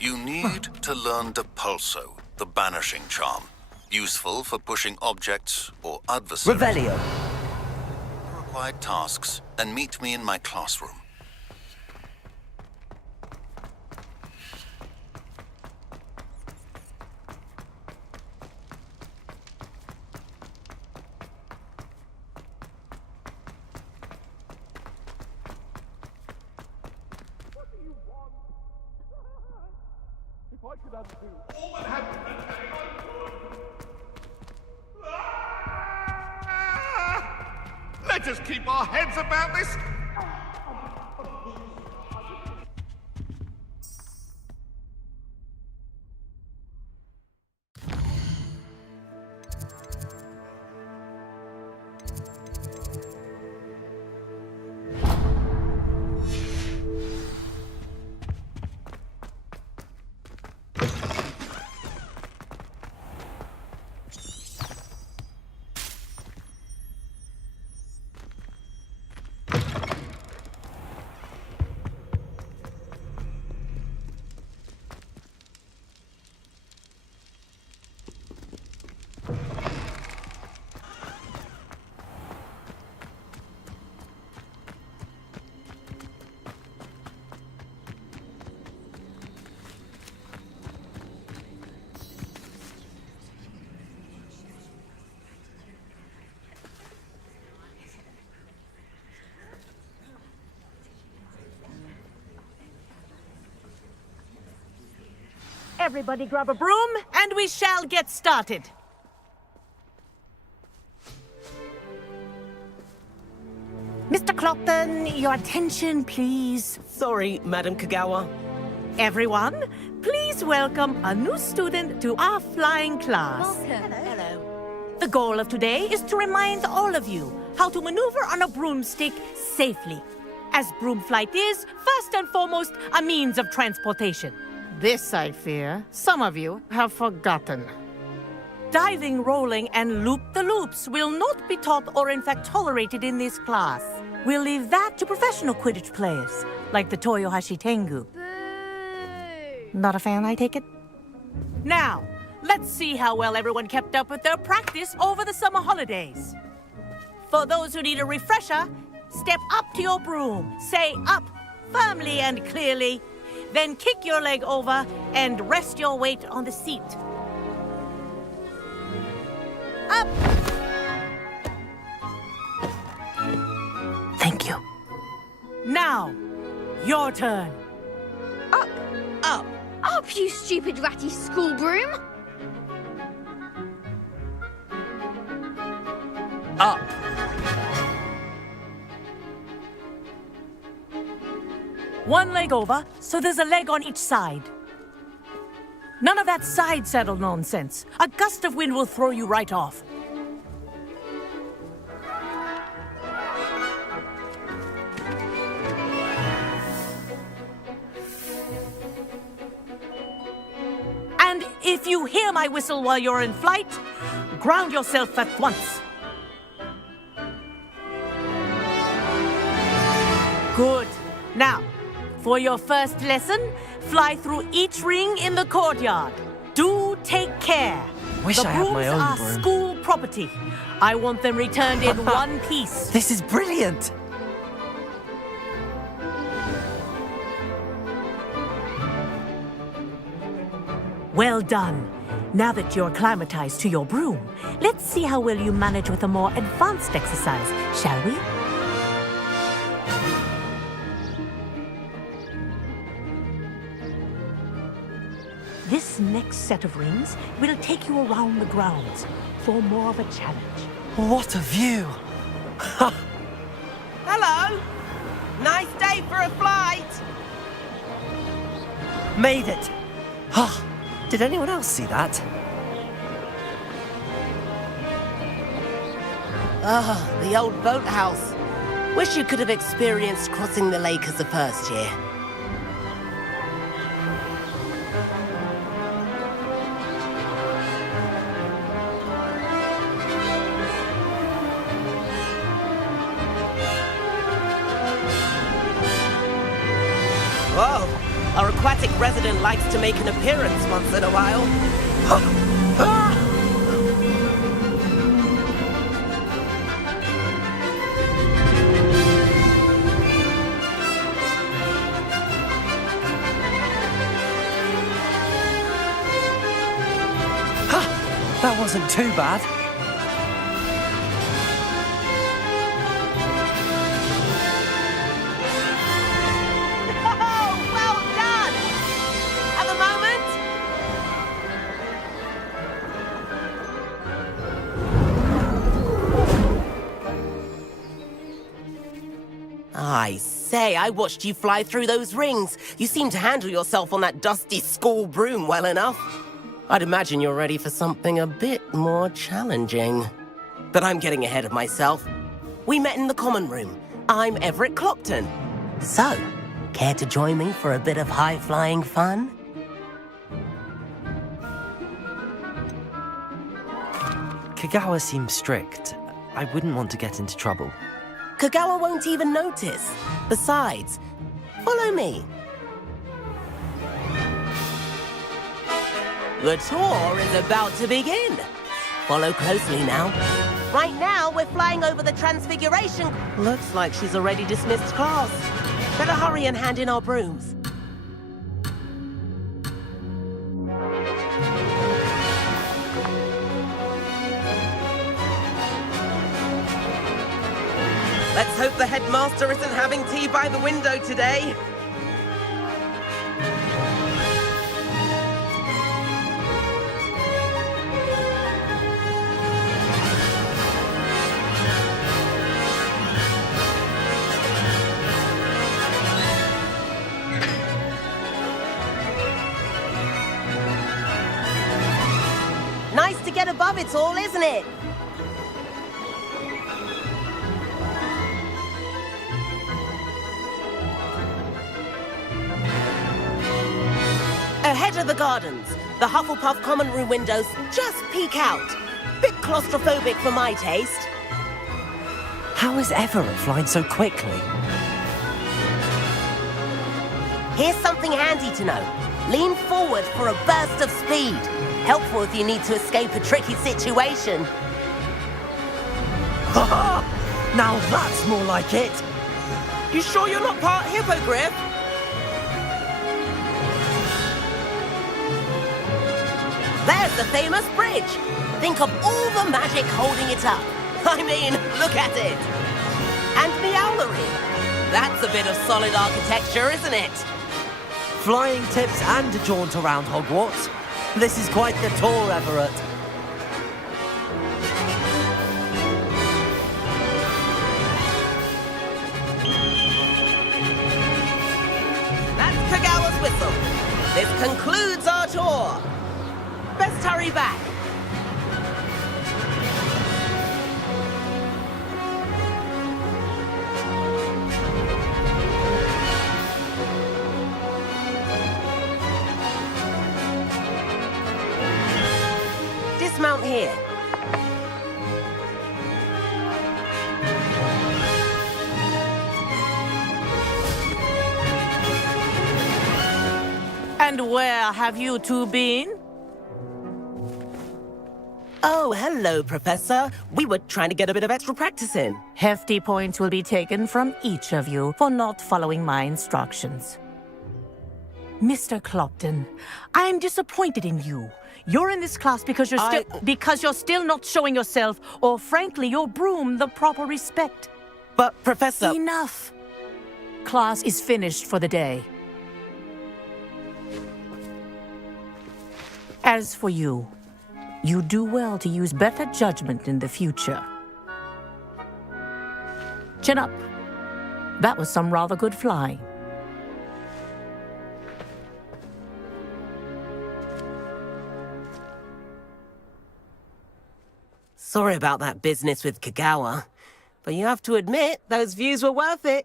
You need to learn Depulso, the banishing charm. Useful for pushing objects or adversaries. Revelio. Required tasks, and meet me in my classroom. If I could undo all that happened that day, I would. Let us keep our heads about this. Everybody grab a broom, and we shall get started. Mr. Clopton, your attention, please. Sorry, Madam Kagawa. Everyone, please welcome a new student to our flying class. Hello. The goal of today is to remind all of you how to maneuver on a broomstick safely, as broom flight is, first and foremost, a means of transportation. This, I fear, some of you have forgotten. Diving, rolling, and loop-the-loops will not be taught or in fact tolerated in this class. We'll leave that to professional Quidditch players, like the Toyohashi Tengu. Not a fan, I take it? Now, let's see how well everyone kept up with their practice over the summer holidays. For those who need a refresher, step up to your broom, say up firmly and clearly, then kick your leg over and rest your weight on the seat. Up! Thank you. Now, your turn. Up. Up. Up, you stupid ratty school broom. Up! One leg over, so there's a leg on each side. None of that side saddle nonsense. A gust of wind will throw you right off. And if you hear my whistle while you're in flight, ground yourself at once. Good. Now, for your first lesson, fly through each ring in the courtyard. Do take care. Wish the I had my brooms own are broom. school property. I want them returned in one piece. This is brilliant! Well done. Now that you're acclimatized to your broom, let's see how well you manage with a more advanced exercise, shall we? This next set of rings will take you around the grounds for more of a challenge. What a view! Hello. Nice day for a flight. Made it! Ah, did anyone else see that? Ah, the old boathouse. Wish you could have experienced crossing the lake as a first year. Whoa, our aquatic resident likes to make an appearance once in a while. That wasn't too bad. Oh, well done! Have a moment? I say, I watched you fly through those rings. You seem to handle yourself on that dusty school broom well enough. I'd imagine you're ready for something a bit more challenging. But I'm getting ahead of myself. We met in the common room. I'm Everett Clopton. So, care to join me for a bit of high-flying fun? Kagawa seems strict. I wouldn't want to get into trouble. Kagawa won't even notice. Besides, follow me. The tour is about to begin. Follow closely now. Right now, we're flying over the Transfiguration. Looks like she's already dismissed class. Better hurry and hand in our brooms. Let's hope the headmaster isn't having tea by the window today. Nice to get above it all, isn't it? Ahead of the gardens, the Hufflepuff common room windows just peek out. Bit claustrophobic for my taste. How is Everett flying so quickly? Here's something handy to know. Lean forward for a burst of speed. Helpful if you need to escape a tricky situation. Now that's more like it! You sure you're not part hippogriff? There's the famous bridge. Think of all the magic holding it up. I mean, look at it. And the owlery. That's a bit of solid architecture, isn't it? Flying tips and a jaunt around Hogwarts. This is quite the tour, Everett. That's Kagawa's whistle. This concludes our tour. Best hurry back. Dismount here. And where have you two been? Oh, hello, Professor. We were trying to get a bit of extra practice in. Hefty points will be taken from each of you for not following my instructions. Mr. Clopton, I am disappointed in you. You're in this class because you're still not showing yourself, or frankly, your broom the proper respect. But, Professor... Enough. Class is finished for the day. As for you, you do well to use better judgment in the future. Chin up. That was some rather good flying. Sorry about that business with Kagawa, but you have to admit, those views were worth it.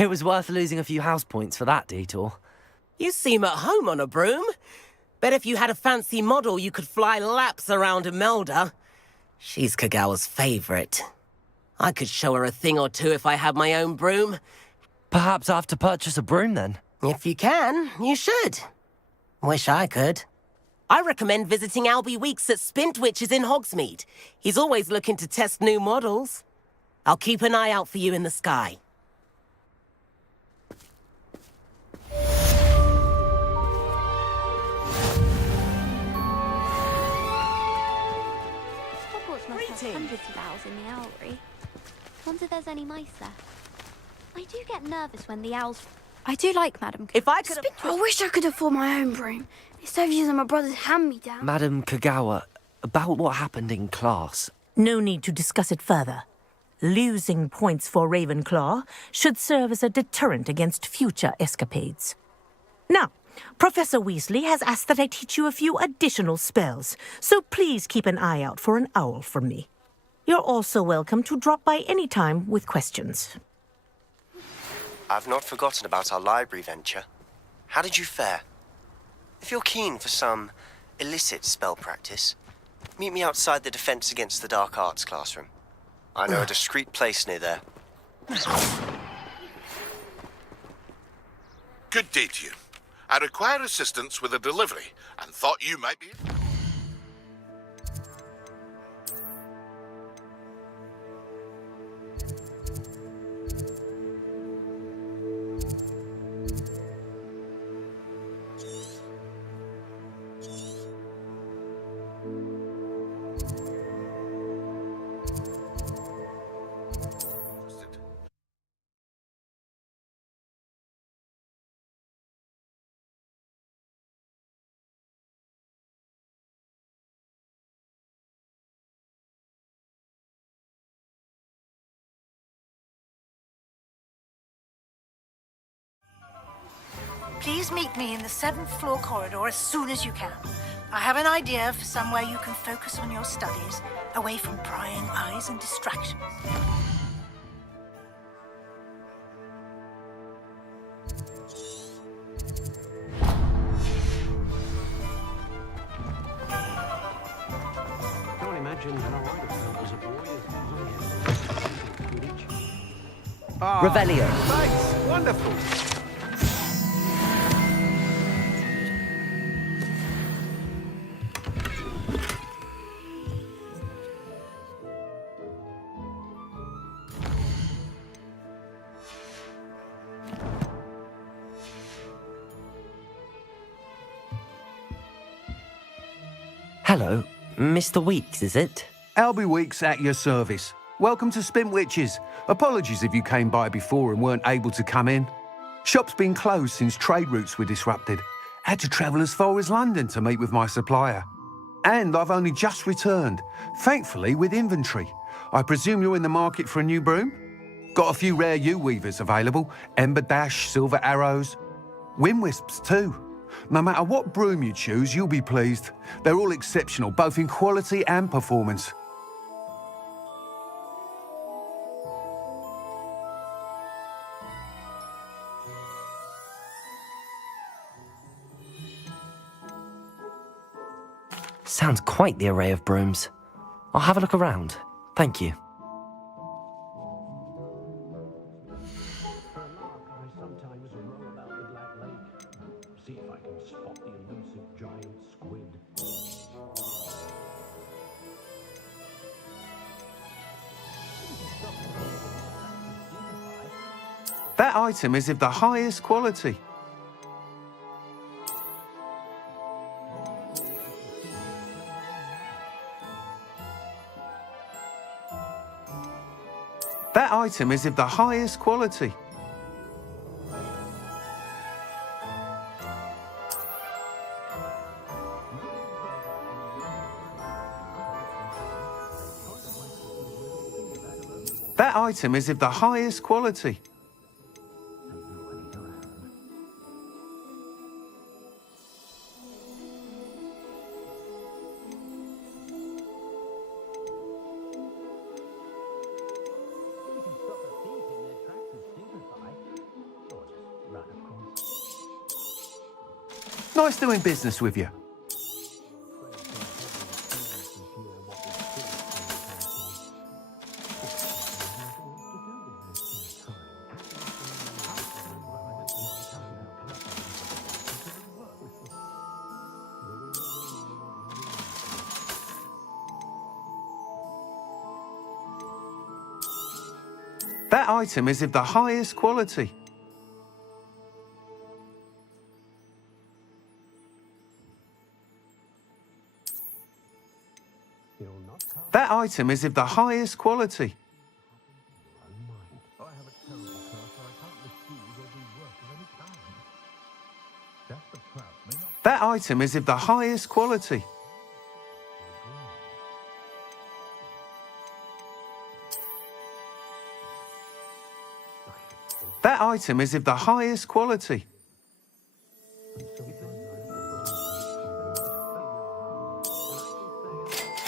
It was worth losing a few house points for that detour. You seem at home on a broom. Bet if you had a fancy model, you could fly laps around Imelda. She's Kagawa's favorite. I could show her a thing or two if I had my own broom. Perhaps I have to purchase a broom then. If you can, you should. Wish I could. I recommend visiting Albie Weeks at Spintwitches in Hogsmeade. He's always looking to test new models. I'll keep an eye out for you in the sky. Hogwarts must have hundreds of owls in the owlery. Wonder if there's any mice there. I do get nervous when the owls... I do like Madam. If I could... I wish I could afford my own broom. Instead of using my brother's hand-me-down. Madam Kagawa, about what happened in class. No need to discuss it further. Losing points for Ravenclaw should serve as a deterrent against future escapades. Now, Professor Weasley has asked that I teach you a few additional spells, so please keep an eye out for an owl from me. You're also welcome to drop by any time with questions. I've not forgotten about our library venture. How did you fare? If you're keen for some illicit spell practice, meet me outside the Defense Against the Dark Arts classroom. I know a discreet place near there. Good day to you. I require assistance with a delivery and thought you might be... Please meet me in the 7th floor corridor as soon as you can. I have an idea for somewhere you can focus on your studies, away from prying eyes and distractions. Can't imagine how I'd have felt as a boy. Revelio. Thanks, wonderful. Hello, Mr. Weeks, is it? Albie Weeks at your service. Welcome to Spintwitches. Apologies if you came by before and weren't able to come in. Shop's been closed since trade routes were disrupted. Had to travel as far as London to meet with my supplier. And I've only just returned, thankfully with inventory. I presume you're in the market for a new broom? Got a few rare yew-weavers available, Ember Dash, Silver Arrows, Wind Wisps too. No matter what broom you choose, you'll be pleased. They're all exceptional, both in quality and performance. Sounds quite the array of brooms. I'll have a look around. Thank you. That item is of the highest quality. That item is of the highest quality. That item is of the highest quality. Nice doing business with you. That item is of the highest quality. That item is of the highest quality. That item is of the highest quality. That item is of the highest quality.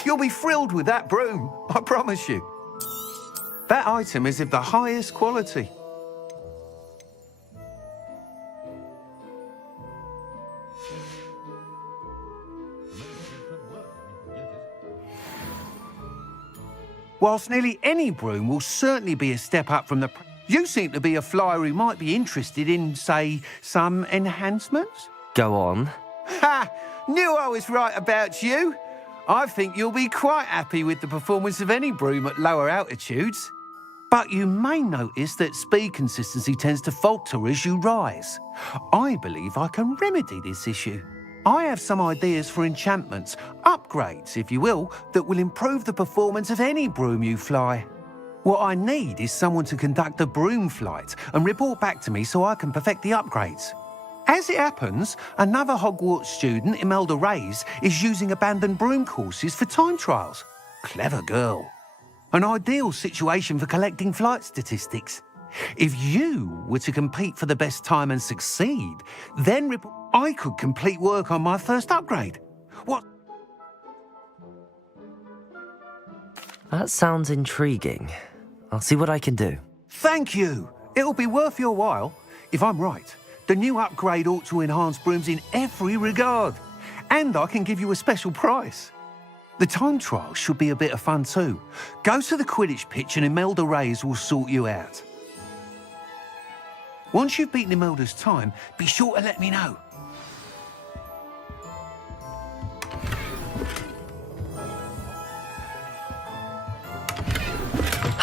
You'll be thrilled with that broom, I promise you. That item is of the highest quality. Whilst nearly any broom will certainly be a step up from the... You seem to be a flyer who might be interested in, say, some enhancements? Go on. Ha! Knew I was right about you. I think you'll be quite happy with the performance of any broom at lower altitudes. But you may notice that speed consistency tends to falter as you rise. I believe I can remedy this issue. I have some ideas for enchantments, upgrades, if you will, that will improve the performance of any broom you fly. What I need is someone to conduct a broom flight and report back to me so I can perfect the upgrades. As it happens, another Hogwarts student, Imelda Reyes, is using abandoned broom courses for time trials. Clever girl. An ideal situation for collecting flight statistics. If you were to compete for the best time and succeed, then I could complete work on my first upgrade. What? That sounds intriguing. I'll see what I can do. Thank you. It'll be worth your while. If I'm right, the new upgrade ought to enhance brooms in every regard. And I can give you a special price. The time trial should be a bit of fun too. Go to the Quidditch pitch and Imelda Reyes will sort you out. Once you've beaten Imelda's time, be sure to let me know.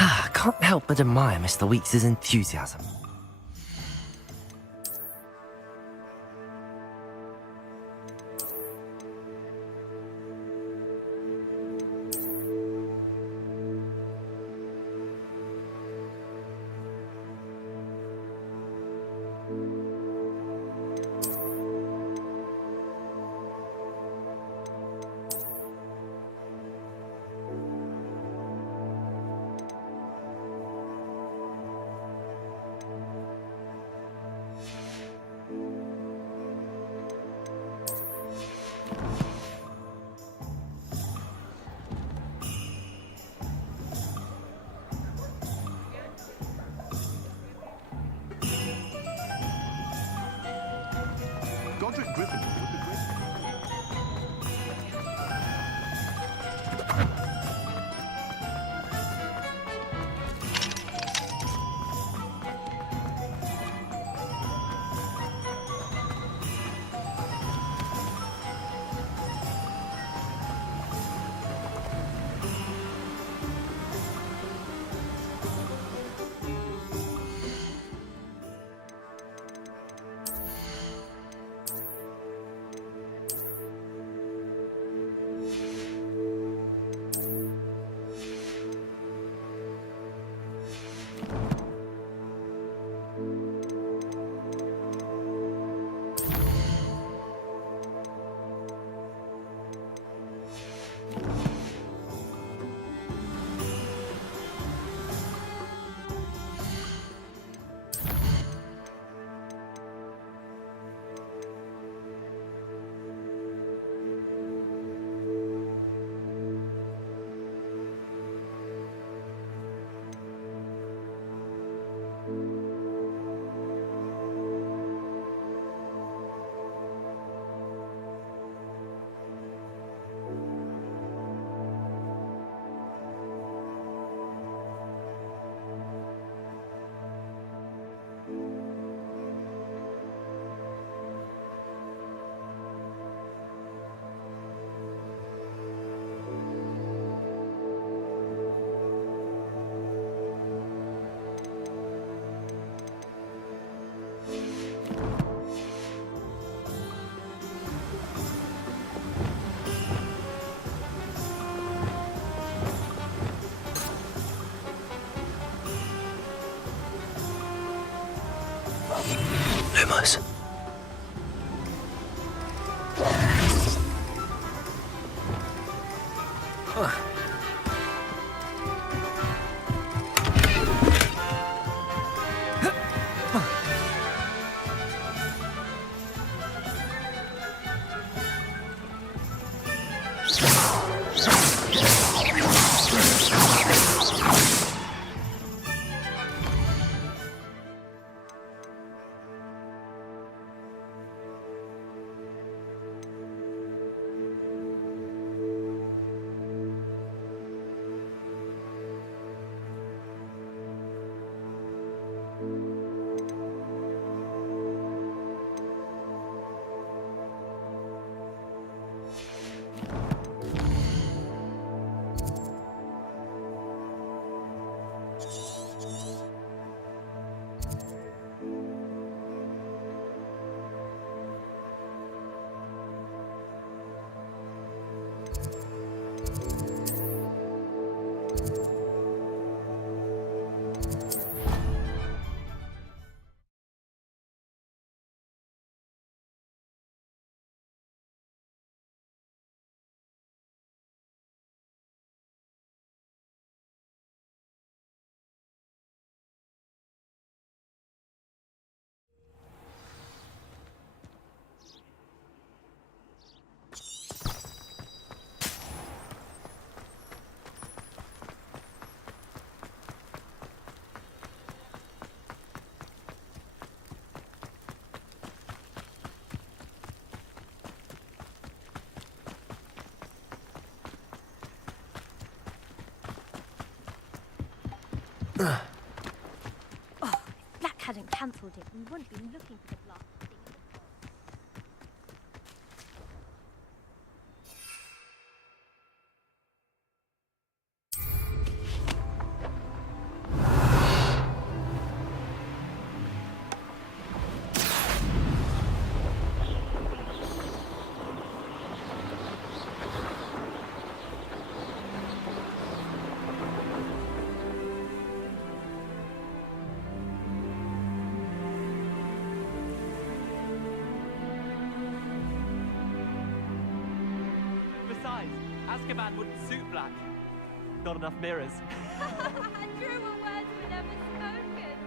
I can't help but admire Mr. Weeks' enthusiasm. Lumos. Oh, if Black hadn't cancelled it, we wouldn't be looking for the block. Besides, Azkaban wouldn't suit Black. Not enough mirrors. Truer words were never spoken.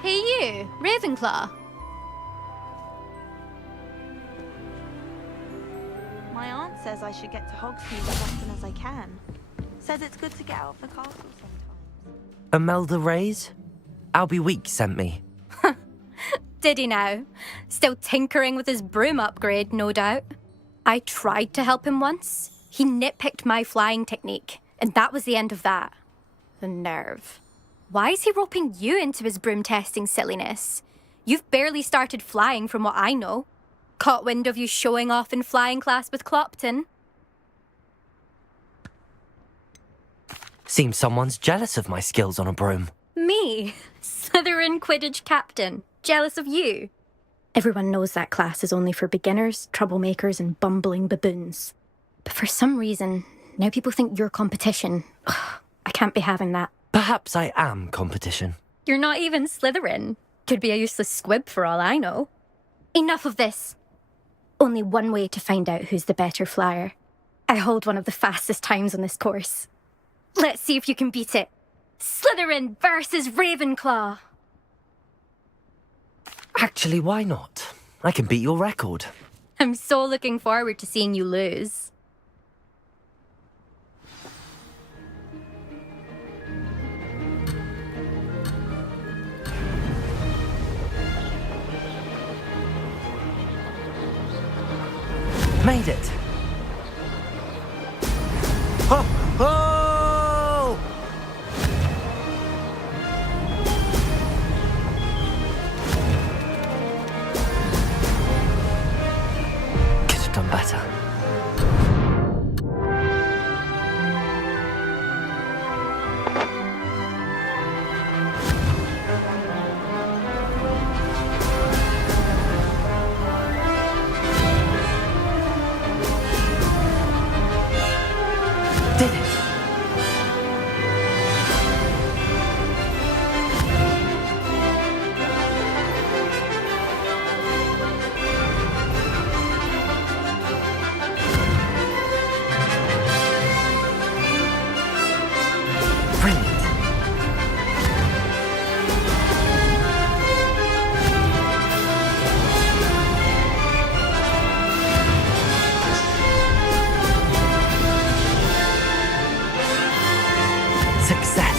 Hey you, Ravenclaw. My aunt says I should get to Hogsmeade as often as I can. Says it's good to get out of the castle sometimes. Imelda Reyes? Albie Week sent me. Did he now? Still tinkering with his broom upgrade, no doubt. I tried to help him once. He nitpicked my flying technique, and that was the end of that. The nerve. Why is he roping you into his broom testing silliness? You've barely started flying from what I know. Caught wind of you showing off in flying class with Clopton. Seems someone's jealous of my skills on a broom. Me? Slytherin Quidditch captain. Jealous of you? Everyone knows that class is only for beginners, troublemakers, and bumbling baboons. But for some reason, now people think you're competition. I can't be having that. Perhaps I am competition. You're not even Slytherin. Could be a useless squib for all I know. Enough of this. Only one way to find out who's the better flyer. I hold one of the fastest times on this course. Let's see if you can beat it. Slytherin versus Ravenclaw. Actually, why not? I can beat your record. I'm so looking forward to seeing you lose. made it! Ho! Ho! Could have done better. Did it? Brilliant. Success.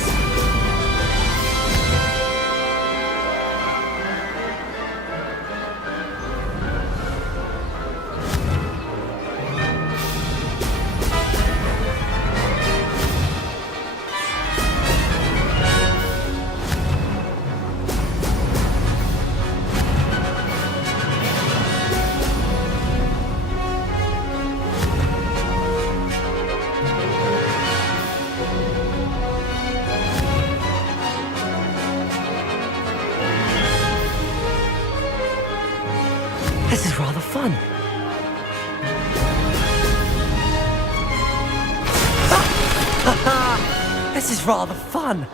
This is rather fun. This is rather fun.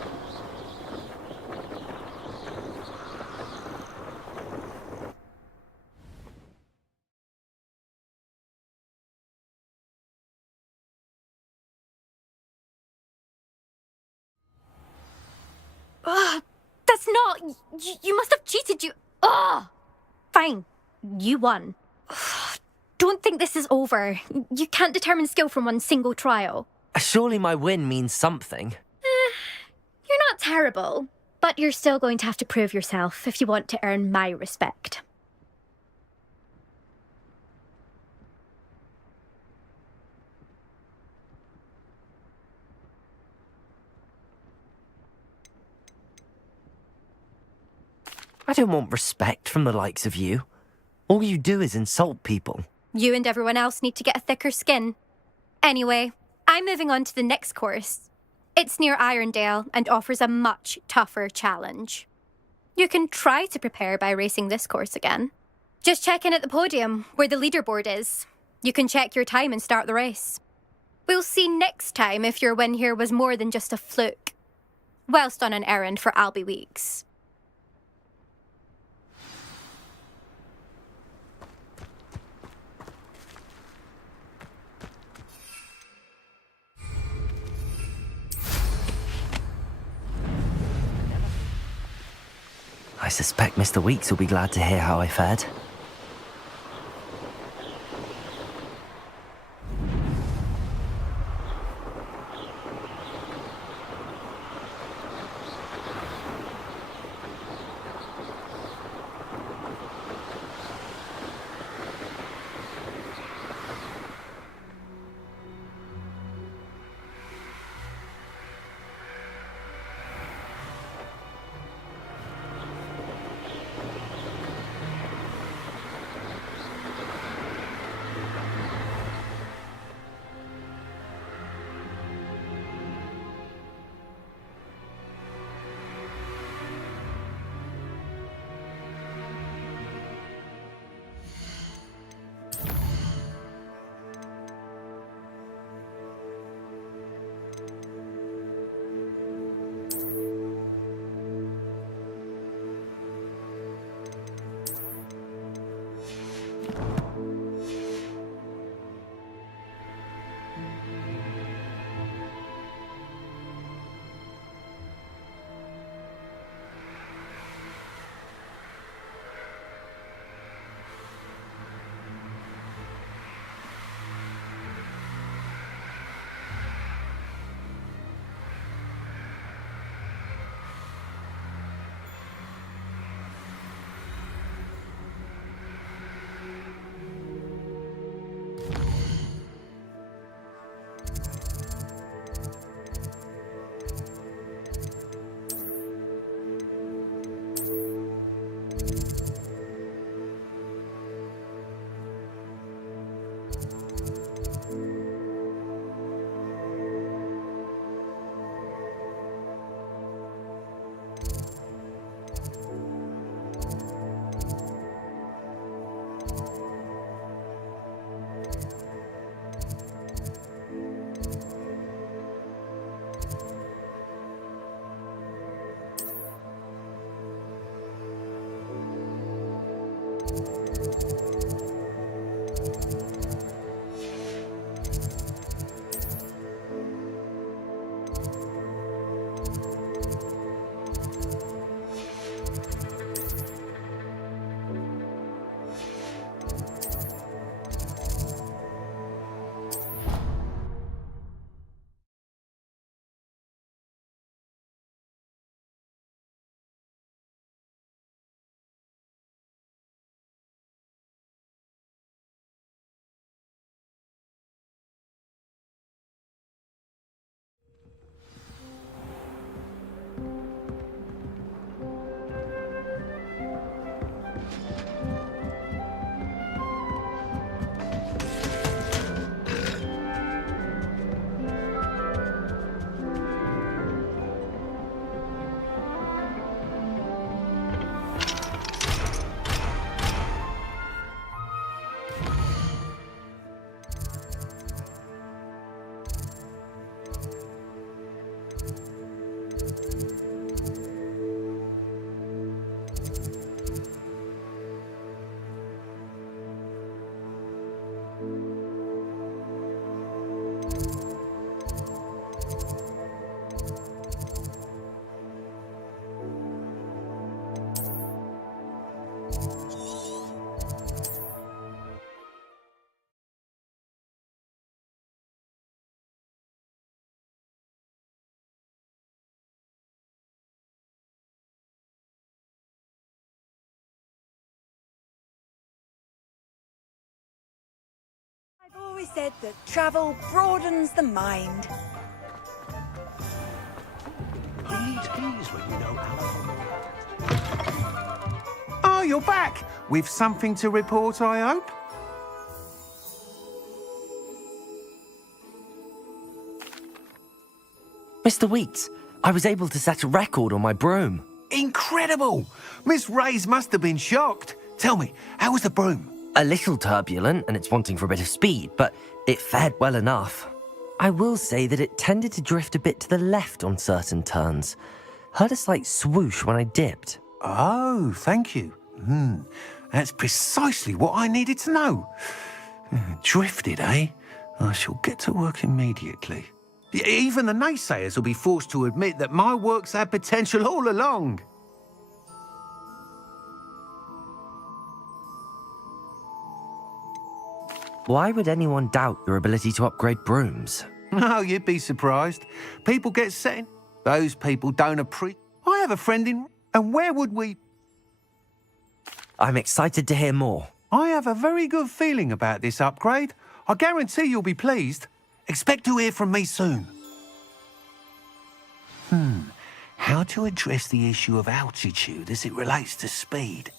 Ugh, that's not... You must have cheated, you... Ugh! Fine. You won. Ugh, don't think this is over. You can't determine skill from one single trial. Surely my win means something. You're not terrible, but you're still going to have to prove yourself if you want to earn my respect. I don't want respect from the likes of you. All you do is insult people. You and everyone else need to get a thicker skin. Anyway, I'm moving on to the next course. It's near Irondale and offers a much tougher challenge. You can try to prepare by racing this course again. Just check in at the podium, where the leaderboard is. You can check your time and start the race. We'll see next time if your win here was more than just a fluke. Whilst on an errand for Albie Weeks. I suspect Mr. Weeks will be glad to hear how I fared. I've always said that travel broadens the mind. Who needs keys when you know Alan? Oh, you're back! With something to report, I hope? Mr. Weeks, I was able to set a record on my broom. Incredible! Miss Reyes must have been shocked. Tell me, how was the broom? A little turbulent, and it's wanting for a bit of speed, but it fared well enough. I will say that it tended to drift a bit to the left on certain turns. Heard a slight swoosh when I dipped. Oh, thank you. That's precisely what I needed to know. Drifted, eh? I shall get to work immediately. Even the naysayers will be forced to admit that my work's had potential all along. Why would anyone doubt your ability to upgrade brooms? Oh, you'd be surprised. People get set in. Those people don't appreciate. I have a friend in. And where would we? I'm excited to hear more. I have a very good feeling about this upgrade. I guarantee you'll be pleased. Expect to hear from me soon. How to address the issue of altitude as it relates to speed?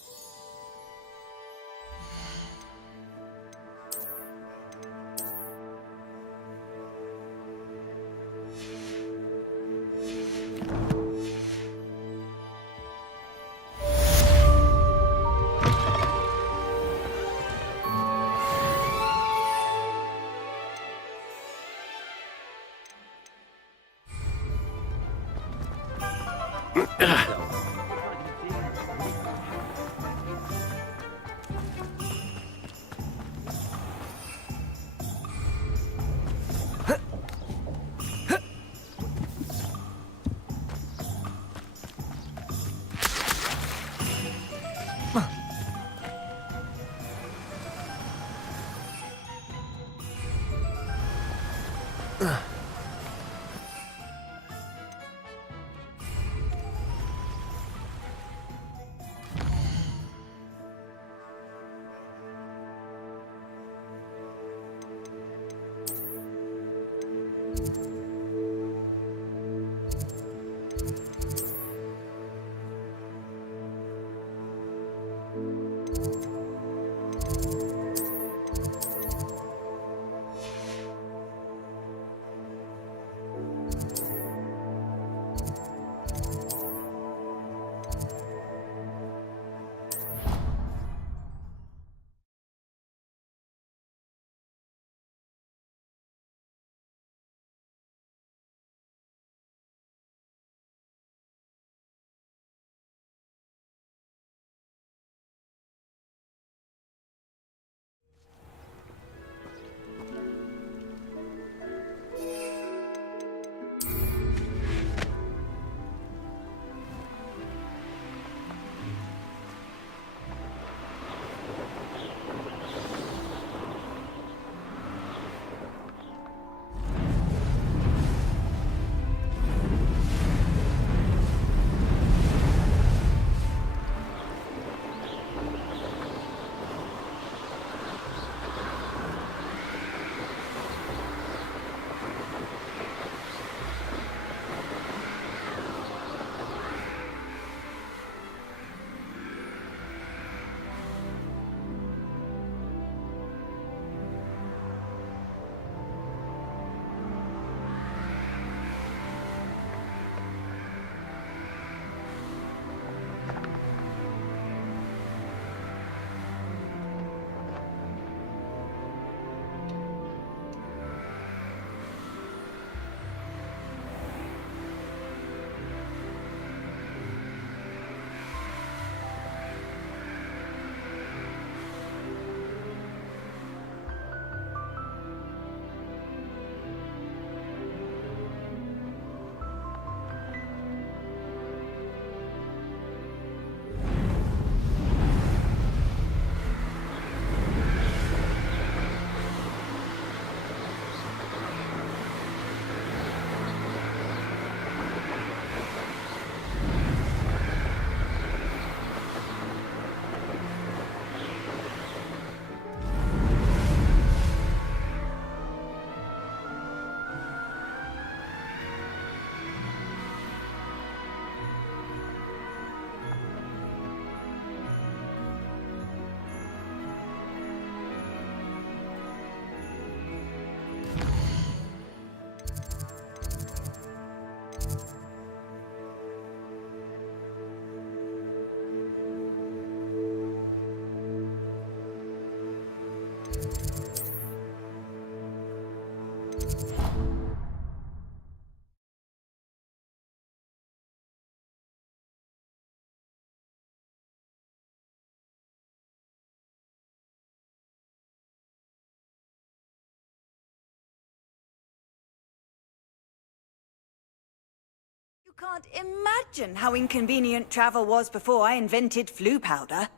You can't imagine how inconvenient travel was before I invented flu powder.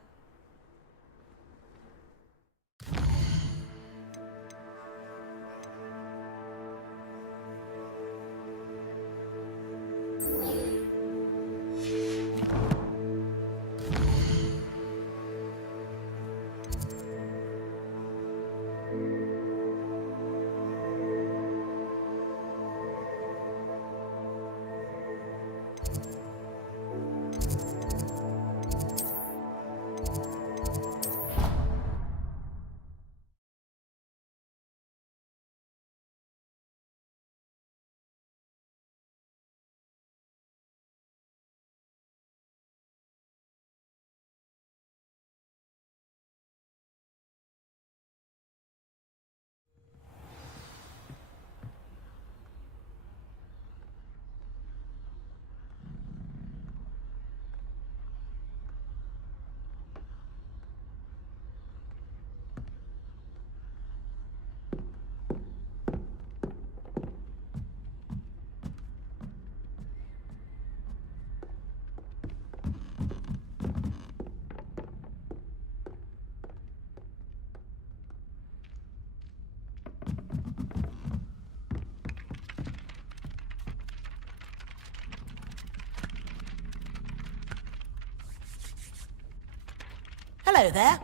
Hello there.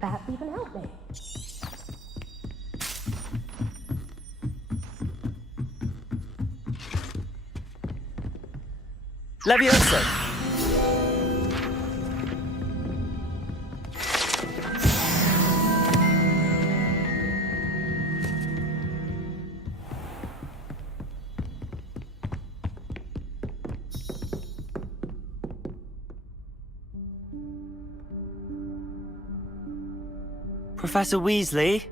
Perhaps you can help me. Levioso! Professor Weasley?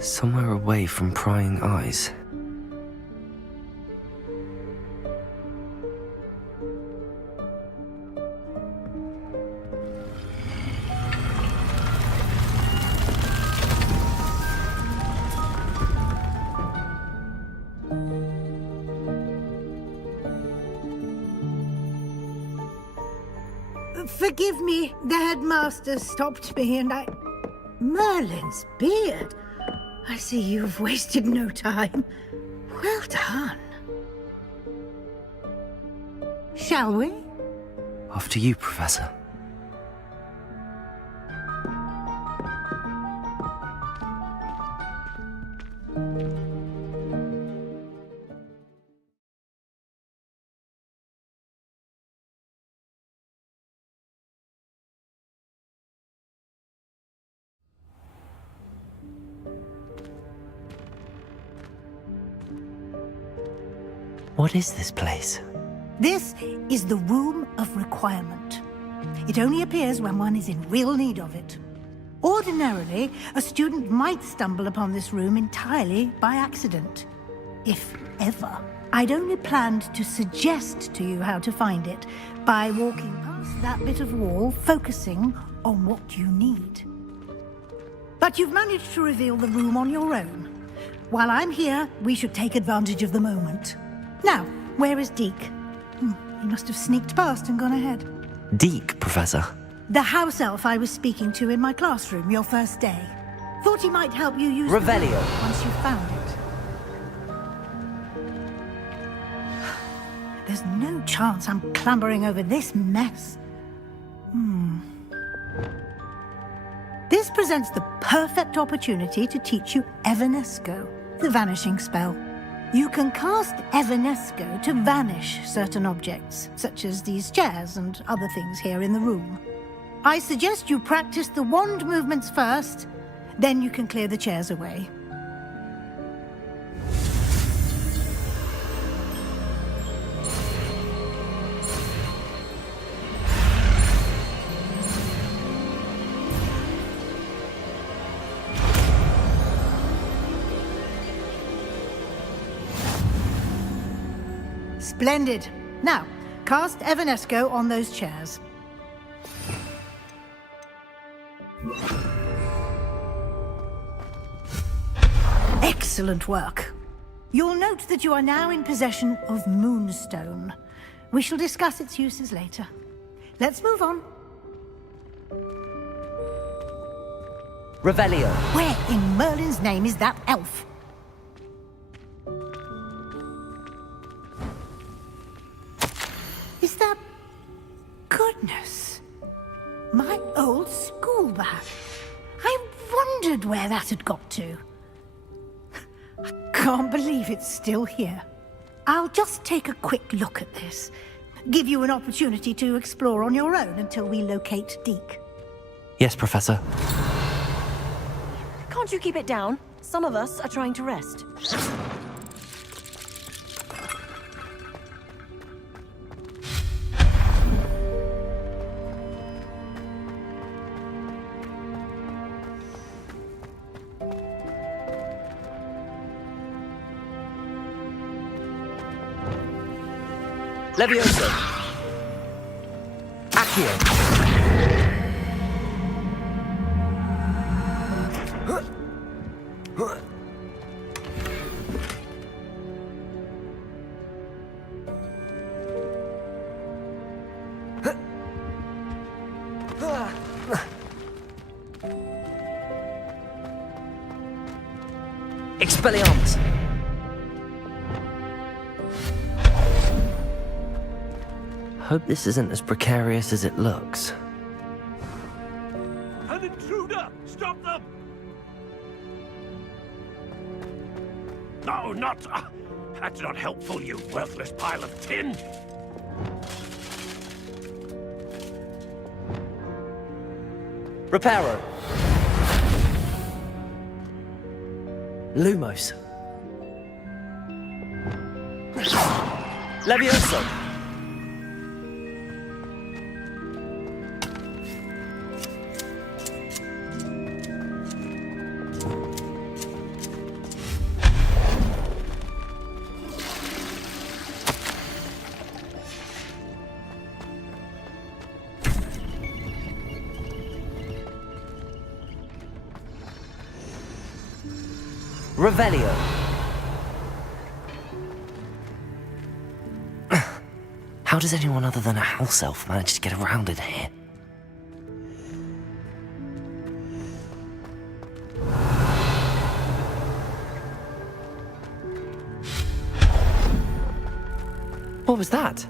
Somewhere away from prying eyes. Forgive me, the headmaster stopped me and I... Merlin's beard. I see you've wasted no time. Well done. Shall we? After you, Professor. What is this place? This is the Room of Requirement. It only appears when one is in real need of it. Ordinarily, a student might stumble upon this room entirely by accident. If ever. I'd only planned to suggest to you how to find it by walking past that bit of wall, focusing on what you need. But you've managed to reveal the room on your own. While I'm here, we should take advantage of the moment. Now, where is Deke? He must have sneaked past and gone ahead. Deke, Professor. The house elf I was speaking to in my classroom your first day. Thought he might help you use Revelio. the door once you found it. There's no chance I'm clambering over this mess. This presents the perfect opportunity to teach you Evanesco, the vanishing spell. You can cast Evanesco to vanish certain objects, such as these chairs and other things here in the room. I suggest you practice the wand movements first, then you can clear the chairs away. Splendid. Now, cast Evanesco on those chairs. Excellent work. You'll note that you are now in possession of Moonstone. We shall discuss its uses later. Let's move on. Revelio. Where in Merlin's name is that elf? Is that... Goodness. My old school bag. I wondered where that had got to. I can't believe it's still here. I'll just take a quick look at this. Give you an opportunity to explore on your own until we locate Deke. Yes, Professor. Can't you keep it down? Some of us are trying to rest. Levioso. Accio. Expelliarmus. Hope this isn't as precarious as it looks. An intruder! Stop them! No, not... that's not helpful, you worthless pile of tin! Reparo. Lumos. Levioso. Revelio. How does anyone other than a house elf manage to get around in here? What was that?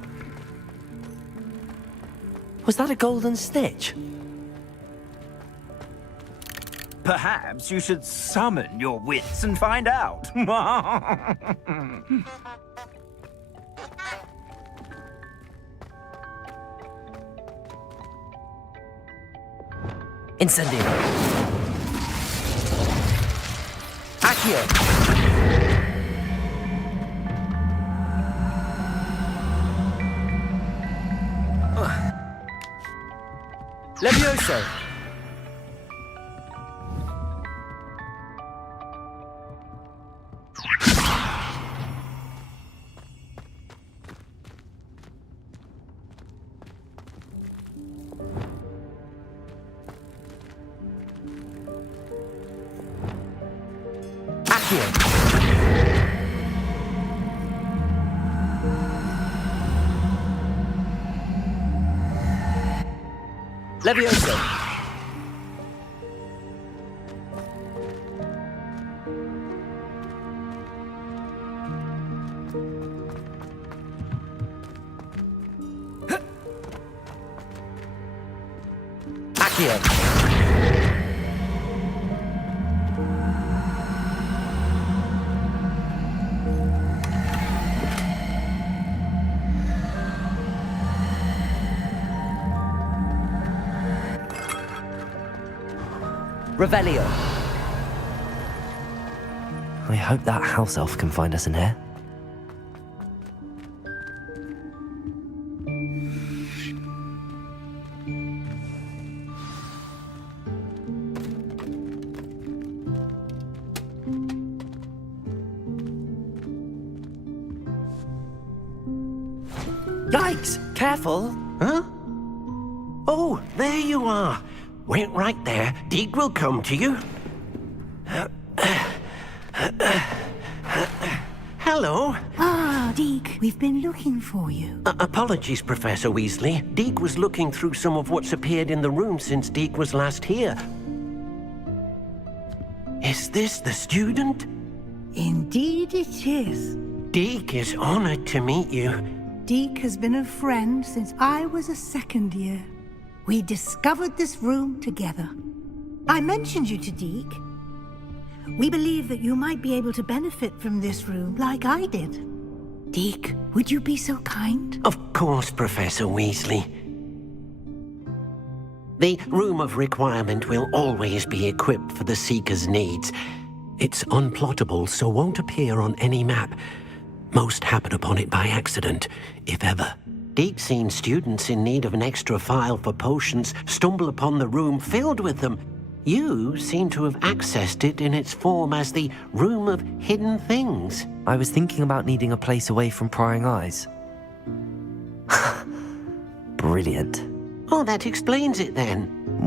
Was that a golden snitch? Perhaps you should summon your wits and find out. Incendio. Accio. Levioso. Levioso. Accio. Revelio. I hope that house elf can find us in here. Careful. Huh? Oh, there you are. Wait right there. Deke will come to you. Hello. Ah, Deke, we've been looking for you. Apologies, Professor Weasley. Deke was looking through some of what's appeared in the room since Deke was last here. Is this the student? Indeed it is. Deke is honored to meet you. Deke has been a friend since I was a second year. We discovered this room together. I mentioned you to Deke. We believe that you might be able to benefit from this room like I did. Deke, would you be so kind? Of course, Professor Weasley. The Room of Requirement will always be equipped for the Seeker's needs. It's unplottable, so won't appear on any map. Most happen upon it by accident, if ever. Deke's seen students in need of an extra file for potions stumble upon the room filled with them. You seem to have accessed it in its form as the Room of Hidden Things. I was thinking about needing a place away from prying eyes. Brilliant. Oh, that explains it then.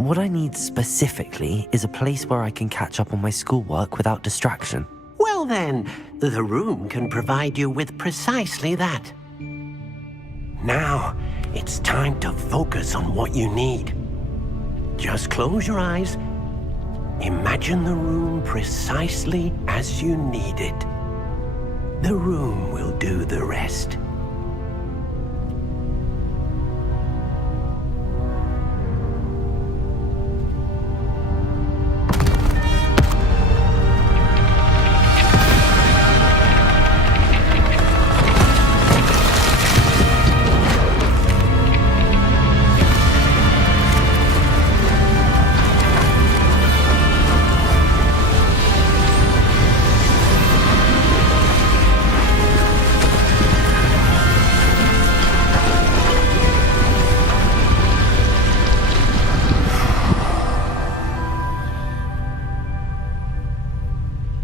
What I need specifically is a place where I can catch up on my schoolwork without distraction. Well then, the room can provide you with precisely that. Now, it's time to focus on what you need. Just close your eyes. Imagine the room precisely as you need it. The room will do the rest.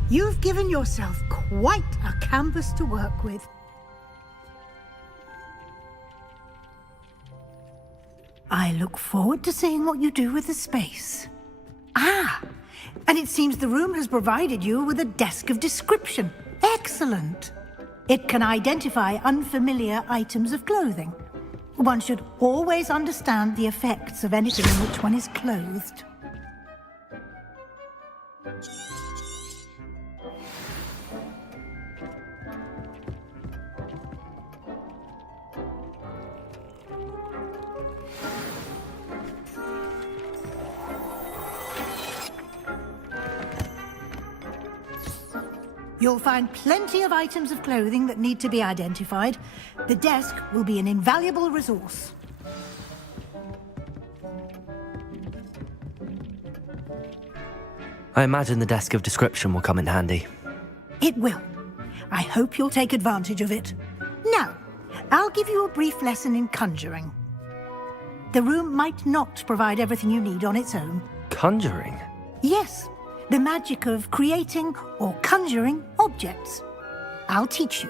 You've given yourself quite a canvas to work with. I look forward to seeing what you do with the space. Ah, and it seems the room has provided you with a desk of description. Excellent. It can identify unfamiliar items of clothing. One should always understand the effects of anything in which one is clothed. You'll find plenty of items of clothing that need to be identified. The desk will be an invaluable resource. I imagine the desk of description will come in handy. It will. I hope you'll take advantage of it. Now, I'll give you a brief lesson in conjuring. The room might not provide everything you need on its own. Conjuring? Yes. The magic of creating or conjuring objects. I'll teach you.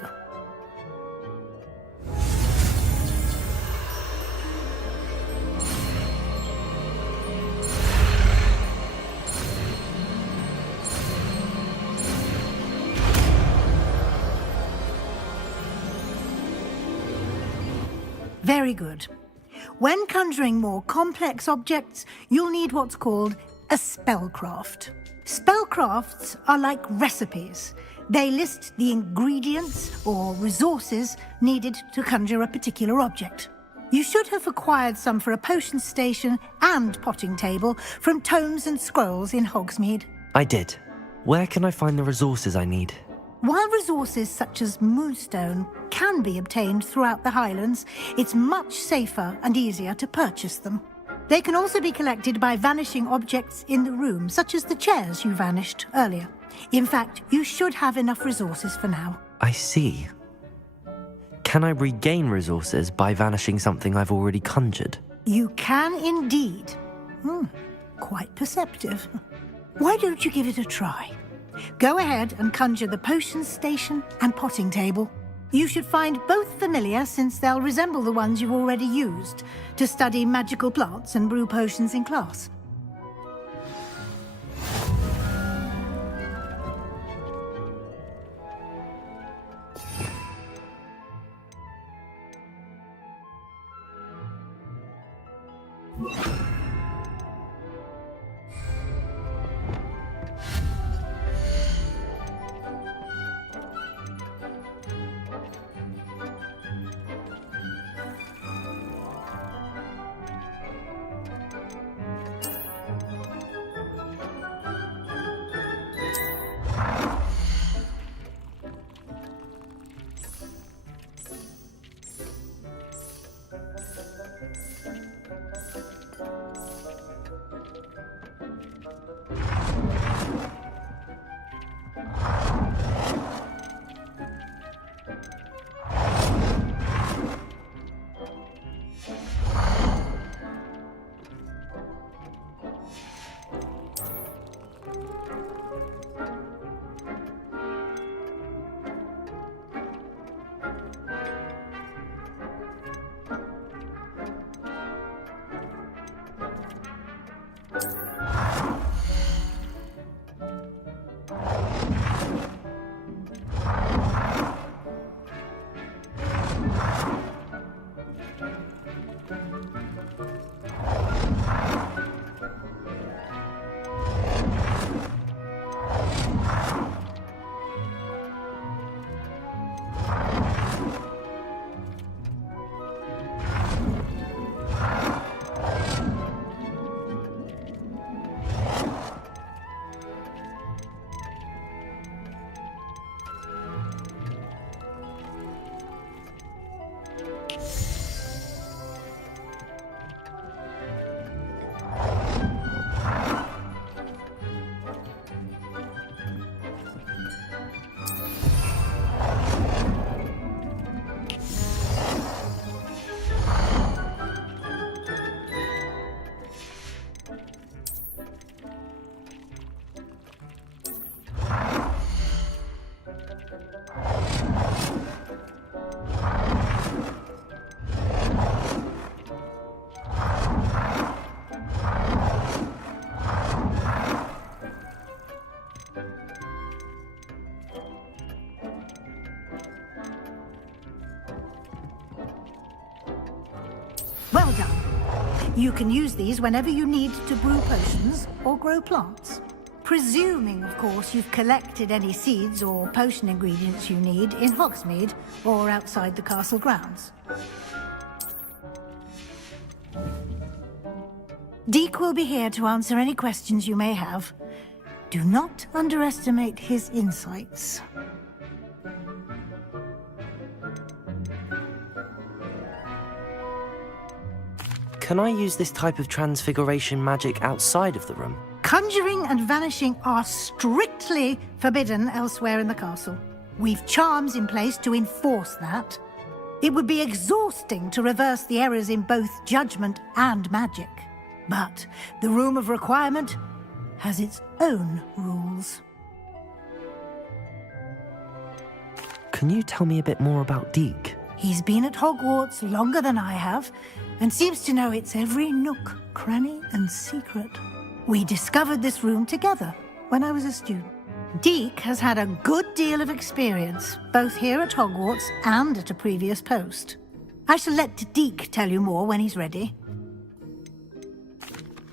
Very good. When conjuring more complex objects, you'll need what's called a spellcraft. Spellcrafts are like recipes. They list the ingredients or resources needed to conjure a particular object. You should have acquired some for a potion station and potting table from tomes and scrolls in Hogsmeade. I did. Where can I find the resources I need? While resources such as moonstone can be obtained throughout the Highlands, it's much safer and easier to purchase them. They can also be collected by vanishing objects in the room, such as the chairs you vanished earlier. In fact, you should have enough resources for now. I see. Can I regain resources by vanishing something I've already conjured? You can indeed. Quite perceptive. Why don't you give it a try? Go ahead and conjure the potion station and potting table. You should find both familiar, since they'll resemble the ones you've already used to study magical plants and brew potions in class. Well done. You can use these whenever you need to brew potions or grow plants. Presuming, of course, you've collected any seeds or potion ingredients you need in Hogsmeade or outside the castle grounds. Deek will be here to answer any questions you may have. Do not underestimate his insights. Can I use this type of transfiguration magic outside of the room? Conjuring and vanishing are strictly forbidden elsewhere in the castle. We've charms in place to enforce that. It would be exhausting to reverse the errors in both judgment and magic. But the Room of Requirement has its own rules. Can you tell me a bit more about Deek? He's been at Hogwarts longer than I have, and seems to know its every nook, cranny, and secret. We discovered this room together when I was a student. Deek has had a good deal of experience, both here at Hogwarts and at a previous post. I shall let Deek tell you more when he's ready.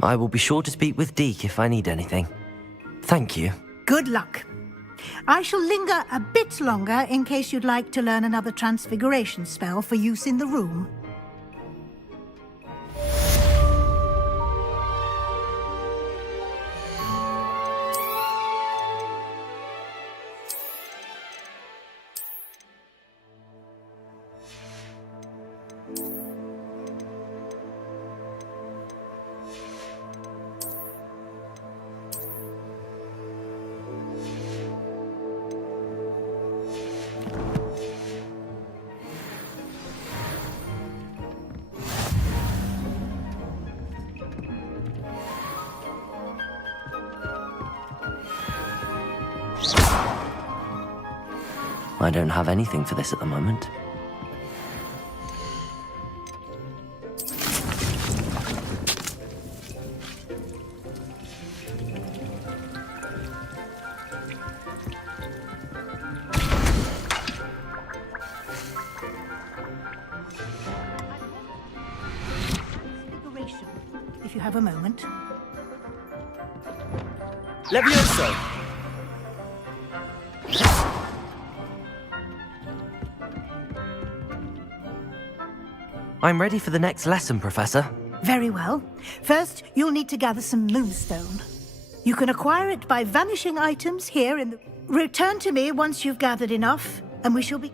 I will be sure to speak with Deek if I need anything. Thank you. Good luck. I shall linger a bit longer in case you'd like to learn another transfiguration spell for use in the room. I don't have anything for this at the moment. If you have a moment. Levioso! I'm ready for the next lesson, Professor. Very well. First, you'll need to gather some moonstone. You can acquire it by vanishing items here in the... Return to me once you've gathered enough, and we shall be...